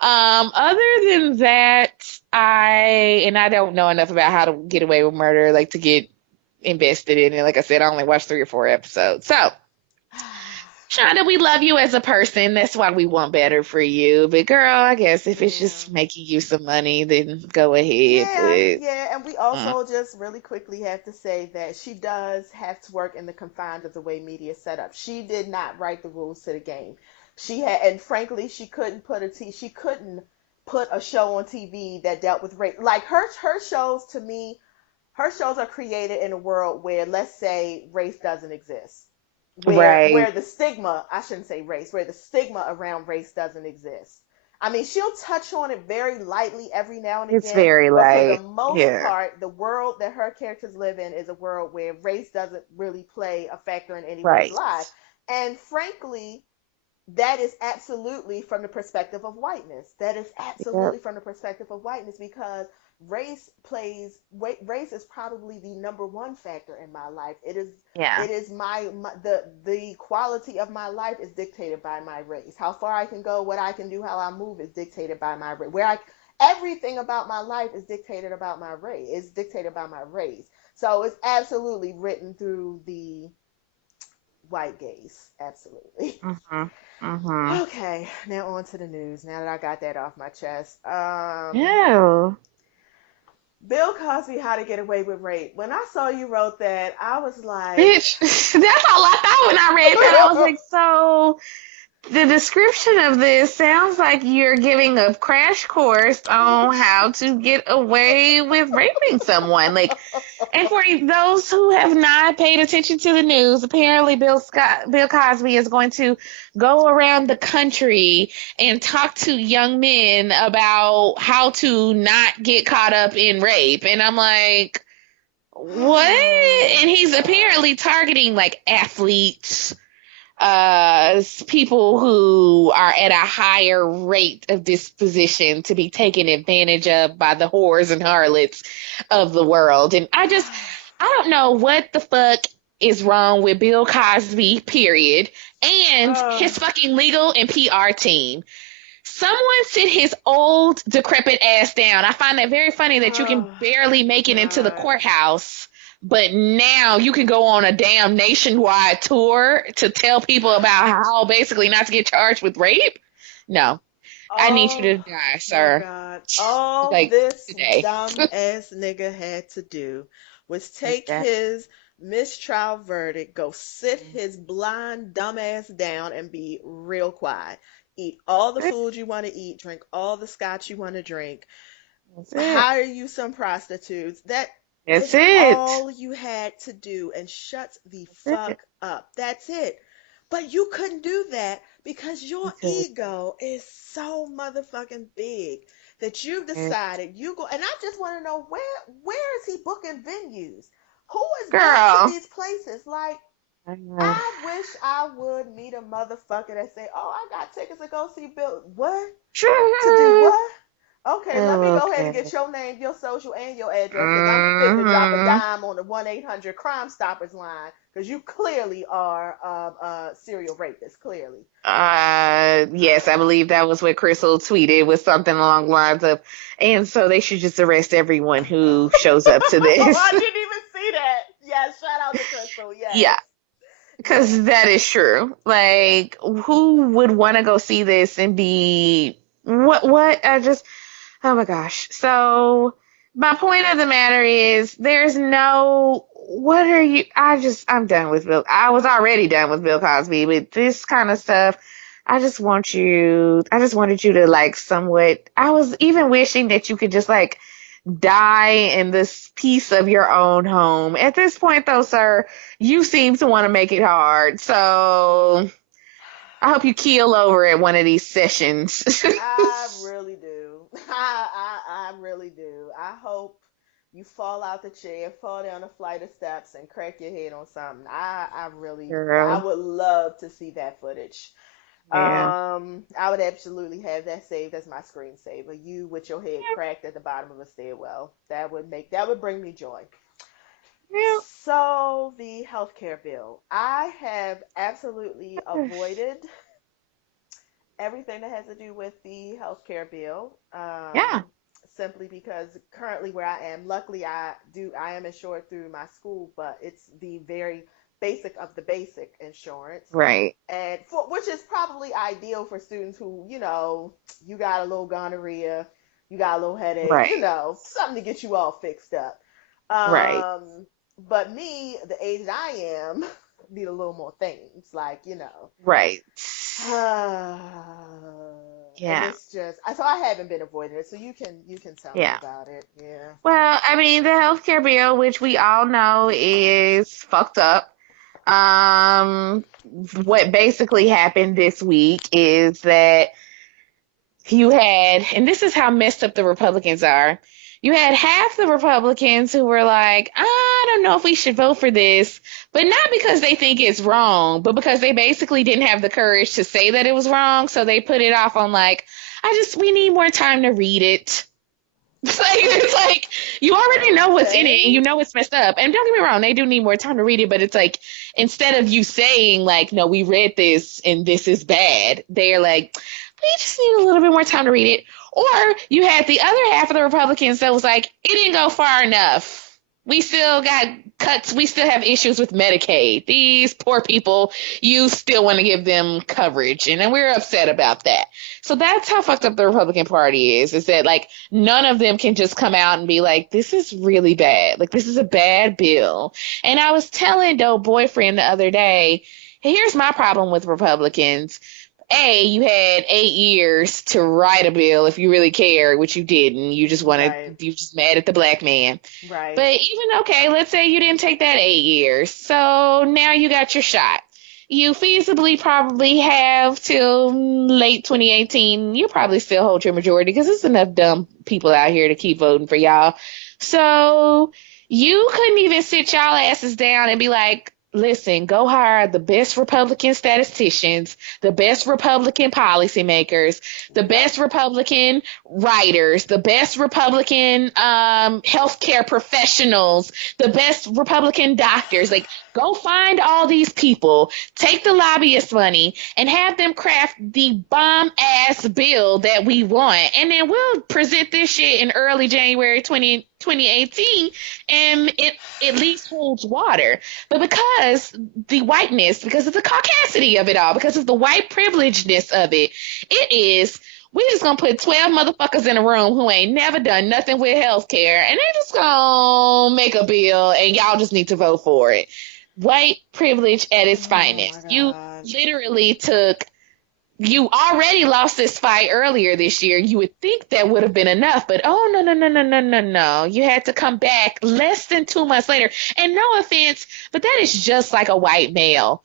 Other than that, I don't know enough about How to Get Away with Murder, like to get invested in it. Like I said, I only watched 3 or 4 episodes. So, Shonda, we love you as a person. That's why we want better for you. But girl, I guess if it's Yeah. just making you some money, then go ahead. Yeah, But yeah, and we mm, also just really quickly have to say that she does have to work in the confines of the way media is set up. She did not write the rules to the game. She had, and frankly, she couldn't put a show on TV that dealt with race. Like her shows to me, her shows are created in a world where, let's say, race doesn't exist, right, where the stigma, I shouldn't say race, where the stigma around race doesn't exist. I mean, she'll touch on it very lightly every now and it's again, very but for the light. most Yeah, part, the world that her characters live in is a world where race doesn't really play a factor in anyone's right. life. And frankly, that is absolutely from the perspective of whiteness. That is Yep. absolutely from the perspective of whiteness because race is probably the number one factor in my life. Yeah. It is my the quality of my life is dictated by my race. How far I can go, what I can do, how I move is dictated by my race. Everything about my life is dictated about my race. Is dictated by my race. So it's absolutely written through the white gaze. Absolutely. Mhm. Mhm. Okay, now on to the news. Now that I got that off my chest. Yeah. Bill Cosby, How to Get Away with Rape. When I saw you wrote that, I was like, Bitch, that's all I thought when I read that. I was like, so the description of this sounds like you're giving a crash course on how to get away with raping someone. Like, and for those who have not paid attention to the news, apparently Bill Cosby is going to go around the country and talk to young men about how to not get caught up in rape. And I'm like, what? oh And he's God. apparently targeting like athletes, people who are at a higher rate of disposition to be taken advantage of by the whores and harlots of the world. And I don't know what the fuck is wrong with Bill Cosby, period, and Oh, his fucking legal and PR team. Someone sit his old, decrepit ass down. I find that very funny that you can oh barely my make it into the God. courthouse, but now you can go on a damn nationwide tour to tell people about how basically not to get charged with rape. No, I need you Oh to die, my sir. God. All Like this today. dumb ass nigga had to do was take his mistrial verdict, go sit his blind dumb ass down and be real quiet. Eat all the food you want to eat, drink all the scotch you want to drink, That's it. hire you some prostitutes. That That's is it. all you had to do and shut the That's it. fuck up. That's it. But you couldn't do that because your Because ego is so motherfucking big that you've decided you go and I just want to know where is he booking venues? Who is going to girl. these places? Like I know. I wish I would meet a motherfucker that say, "Oh, I got tickets to go see Bill." What? To do what? Okay, let me go ahead and Okay. get your name, your social, and your address because I'm fitting to drop a Mm-hmm. dime on the 1-800 Crime Stoppers line because you clearly are a serial rapist. Clearly. Yes, I believe that was what Crystal tweeted was something along the lines of, and so they should just arrest everyone who shows up to I this. didn't even see that. Yes, shout out to Crystal. Yes. Yeah, Yes. because that is true. Like, who would want to go see this and be what? Oh my gosh. So, my point of the matter is, there's no. What are you? I'm done with Bill. I was already done with Bill Cosby, but this kind of stuff. I just wanted you to like somewhat. I was even wishing that you could just like die in this piece of your own home. At this point, though, sir, you seem to want to make it hard. So I hope you keel over at one of these sessions. I really do. I really do. I hope you fall out the chair, fall down a flight of steps, and crack your head on something. I Girl, would love to see that footage. yeah. I would absolutely have that saved as my screensaver. You with your head cracked at the bottom of a stairwell. That would bring me joy. Yeah. So the healthcare bill. I have absolutely avoided Everything that has to do with the healthcare bill. Yeah. Simply because currently where I am, luckily I am insured through my school, but it's the very basic of the basic insurance, Right. and for which is probably ideal for students who, you got a little gonorrhea, you got a little headache, Right. something to get you all fixed up. Right. But me, the age that I am, need a little more things, like, Right. and Yeah. it's just so I haven't been avoiding it. So you can tell me Yeah. about it. Yeah. Well, I mean, the healthcare bill, which we all know is fucked up. Um, what basically happened this week is that you had, and this is how messed up the Republicans are. You had half the Republicans who were like, I don't know if we should vote for this, but not because they think it's wrong, but because they basically didn't have the courage to say that it was wrong. So they put it off on like, we need more time to read it. It's like you already know what's in it and Okay. you know it's messed up. And don't get me wrong, they do need more time to read it, but it's like instead of you saying like, no, we read this and this is bad, they're like, we just need a little bit more time to read it. Or you had the other half of the Republicans that was like, it didn't go far enough. We still got cuts. We still have issues with Medicaid. These poor people, you still want to give them coverage. And then we're upset about that. So that's how fucked up the Republican Party is that like none of them can just come out and be like, this is really bad. Like, this is a bad bill. And I was telling Doe boyfriend the other day, hey, here's my problem with Republicans. You had 8 years to write a bill if you really cared, which you didn't. Right. You just mad at the black man. Right. But even okay, let's say you didn't take that 8 years. So now you got your shot. You feasibly probably have till late 2018. You probably still hold your majority because there's enough dumb people out here to keep voting for y'all. So you couldn't even sit y'all asses down and be like, listen, go hire the best Republican statisticians, the best Republican policymakers, the Yep. best Republican writers, the best Republican healthcare professionals, the best Republican doctors. Like, go find all these people, take the lobbyist money, and have them craft the bomb ass bill that we want. And then we'll present this shit in early January 2018, and it at least holds water. But because the whiteness, because of the caucasity of it all, because of the white privilegedness of it, it is we just gonna put 12 motherfuckers in a room who ain't never done nothing with healthcare, and they just gonna make a bill, and y'all just need to vote for it. White privilege at its Oh my finest. You God. literally took. You already lost this fight earlier this year. You would think that would have been enough, but oh no no no no no no no! You had to come back less than 2 months later. And no offense, but that is just like a white male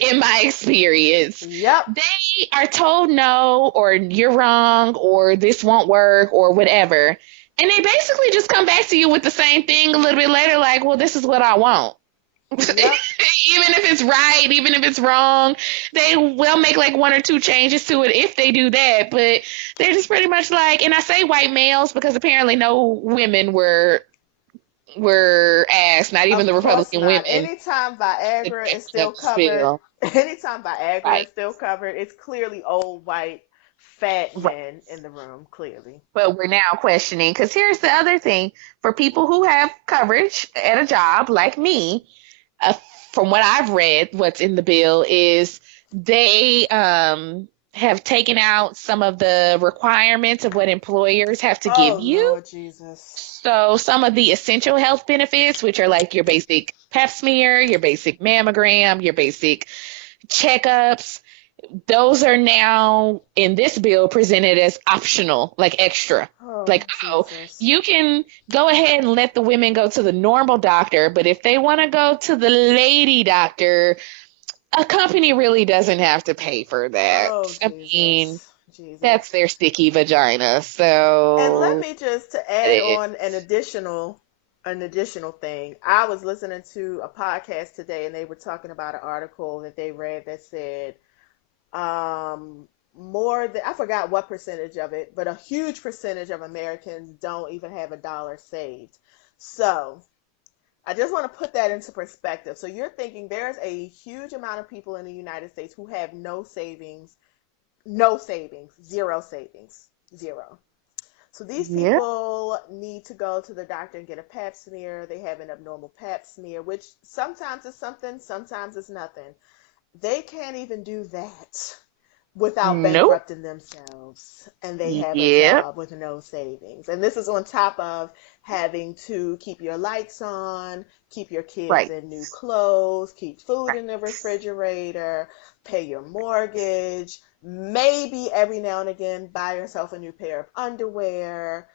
in my experience. Yep. They are told no, or you're wrong, or this won't work, or whatever. And they basically just come back to you with the same thing a little bit later, like, well, this is what I want. Yep. Even if it's right, even if it's wrong, they will make like one or two changes to it if they do that. But they're just pretty much like, and I say white males because apparently no women were asked, not even Of the course Republican not. women, to Is draft still up this covered, bill. anytime Viagra Right, is still covered, it's clearly old white fat right. men in the room. Clearly. But we're now questioning because here's the other thing for people who have coverage at a job like me. Uh, from what I've read, what's in the bill is they have taken out some of the requirements of what employers have to give Oh you. Lord Jesus. So some of the essential health benefits, which are like your basic pap smear, your basic mammogram, your basic checkups, those are now in this bill presented as optional, like extra. Oh Like, oh, Jesus. you can go ahead and let the women go to the normal doctor, but if they want to go to the lady doctor, a company really doesn't have to pay for that. Oh I mean, Jesus. Jesus. that's their sticky vagina. And let So, me just to add it, on an additional thing. I was listening to a podcast today and they were talking about an article that they read that said more than, I forgot what percentage of it, but a huge percentage of Americans don't even have a dollar saved. So I just want to put that into perspective. So you're thinking there's a huge amount of people in the United States who have no savings No savings, zero savings, zero. So these Yep. people need to go to the doctor and get a pap smear. They have an abnormal pap smear, which sometimes is something, sometimes it's nothing. They can't even do that without Nope. bankrupting themselves, and they have a Yep. job with no savings. And this is on top of having to keep your lights on, keep your kids Right. in new clothes, keep food Right. in the refrigerator, pay your mortgage, maybe every now and again buy yourself a new pair of underwear.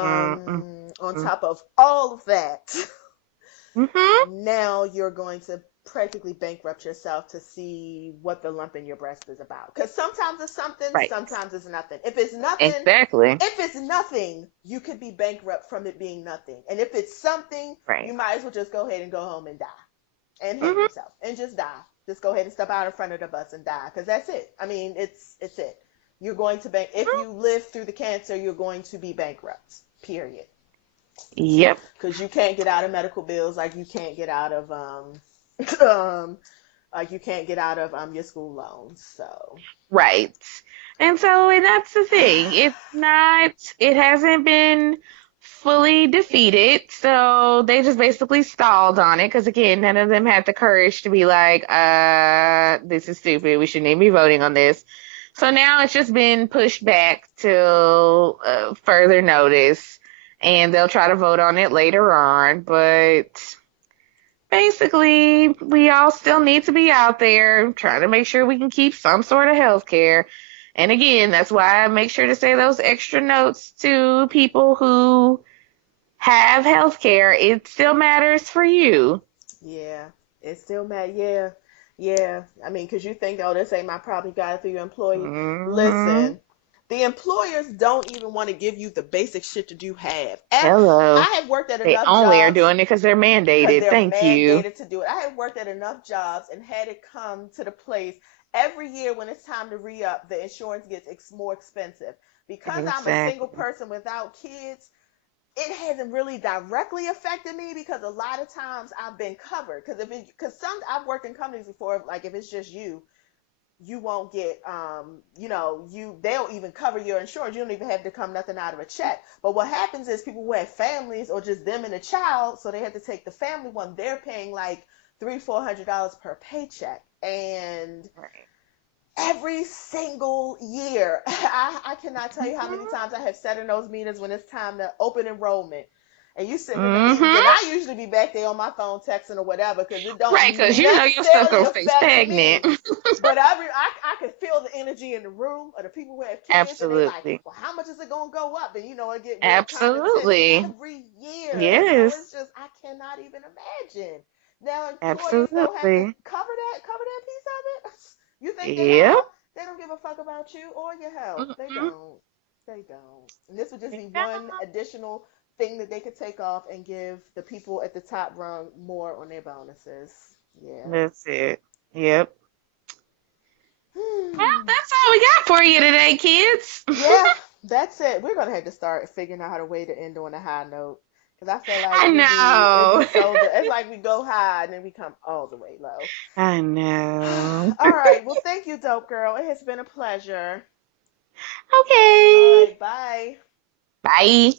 Mm-hmm. On top of all of that, Mm-hmm. now you're going to practically bankrupt yourself to see what the lump in your breast is about. Because sometimes it's something, Right. sometimes it's nothing. Exactly. If it's nothing, you could be bankrupt from it being nothing. And if it's something, Right. you might as well just go ahead and go home and die and hang Mm-hmm. yourself and just die. Just go ahead and step out in front of the bus and die. Because that's it. I mean, it's it. You're going to if you live through the cancer, you're going to be bankrupt. Period. Yep. Because you can't get out of medical bills like you can't get out of um like you can't get out of your school loans. So Right. And that's the thing. It hasn't been fully defeated. So they just basically stalled on it because, again, none of them had the courage to be like, this is stupid. We shouldn't even be voting on this. So now it's just been pushed back till further notice. And they'll try to vote on it later on. But basically, we all still need to be out there trying to make sure we can keep some sort of health care. And again, that's why I make sure to say those extra notes to people who have health care. It still matters for you. yeah, it's still mad. Yeah, yeah. I mean, because you think, oh, this ain't my problem. You got it through your employee. Hmm. Listen, the employers don't even want to give you the basic shit that you have. Hello. I have worked at They enough only are jobs doing it because they're because mandated. they're Thank you. mandated to do it. I have worked at enough jobs and had it come to the place every year when it's time to re up, the insurance gets more expensive. Because I'm a single Exactly. person without kids, it hasn't really directly affected me because a lot of times I've been covered. Because some I've worked in companies before, like if it's just you won't get they'll even cover your insurance. You don't even have to come nothing out of a check. But what happens is people who have families or just them and a child, so they have to take the family one, they're paying like $300-400 per paycheck. And Right. every single year, I cannot tell you how many Hmm. times I have sat in those meetings when it's time to open enrollment. And you sitting in the meetings, and Hmm. I usually be back there on my phone texting or whatever because it Right, because don't you know your stuff necessarily gonna stay affect stagnant. me. But I could feel the energy in the room of the people who have kids, and they like, Absolutely. well, how much is it gonna go up? And it get real kind of tense Absolutely. every year, and so Yes. it's just I cannot even imagine. Now employers don't have to Absolutely. cover that piece of it. You think they Yep. are? They don't give a fuck about you or your health. They Mm-mm. don't. They don't. And this would just be Yeah. one additional thing that they could take off and give the people at the top rung more on their bonuses. Yeah. That's it. Yep. Well, Hmm. that's all we got for you today, kids. Yeah, that's it. We're gonna have to start figuring out how to way to end on a high note. Cause I feel like I it'd be know. so, it's like we go high and then we come all the way low. I know. All right. Well, thank you, dope girl. It has been a pleasure. All Okay. right. Bye. Bye.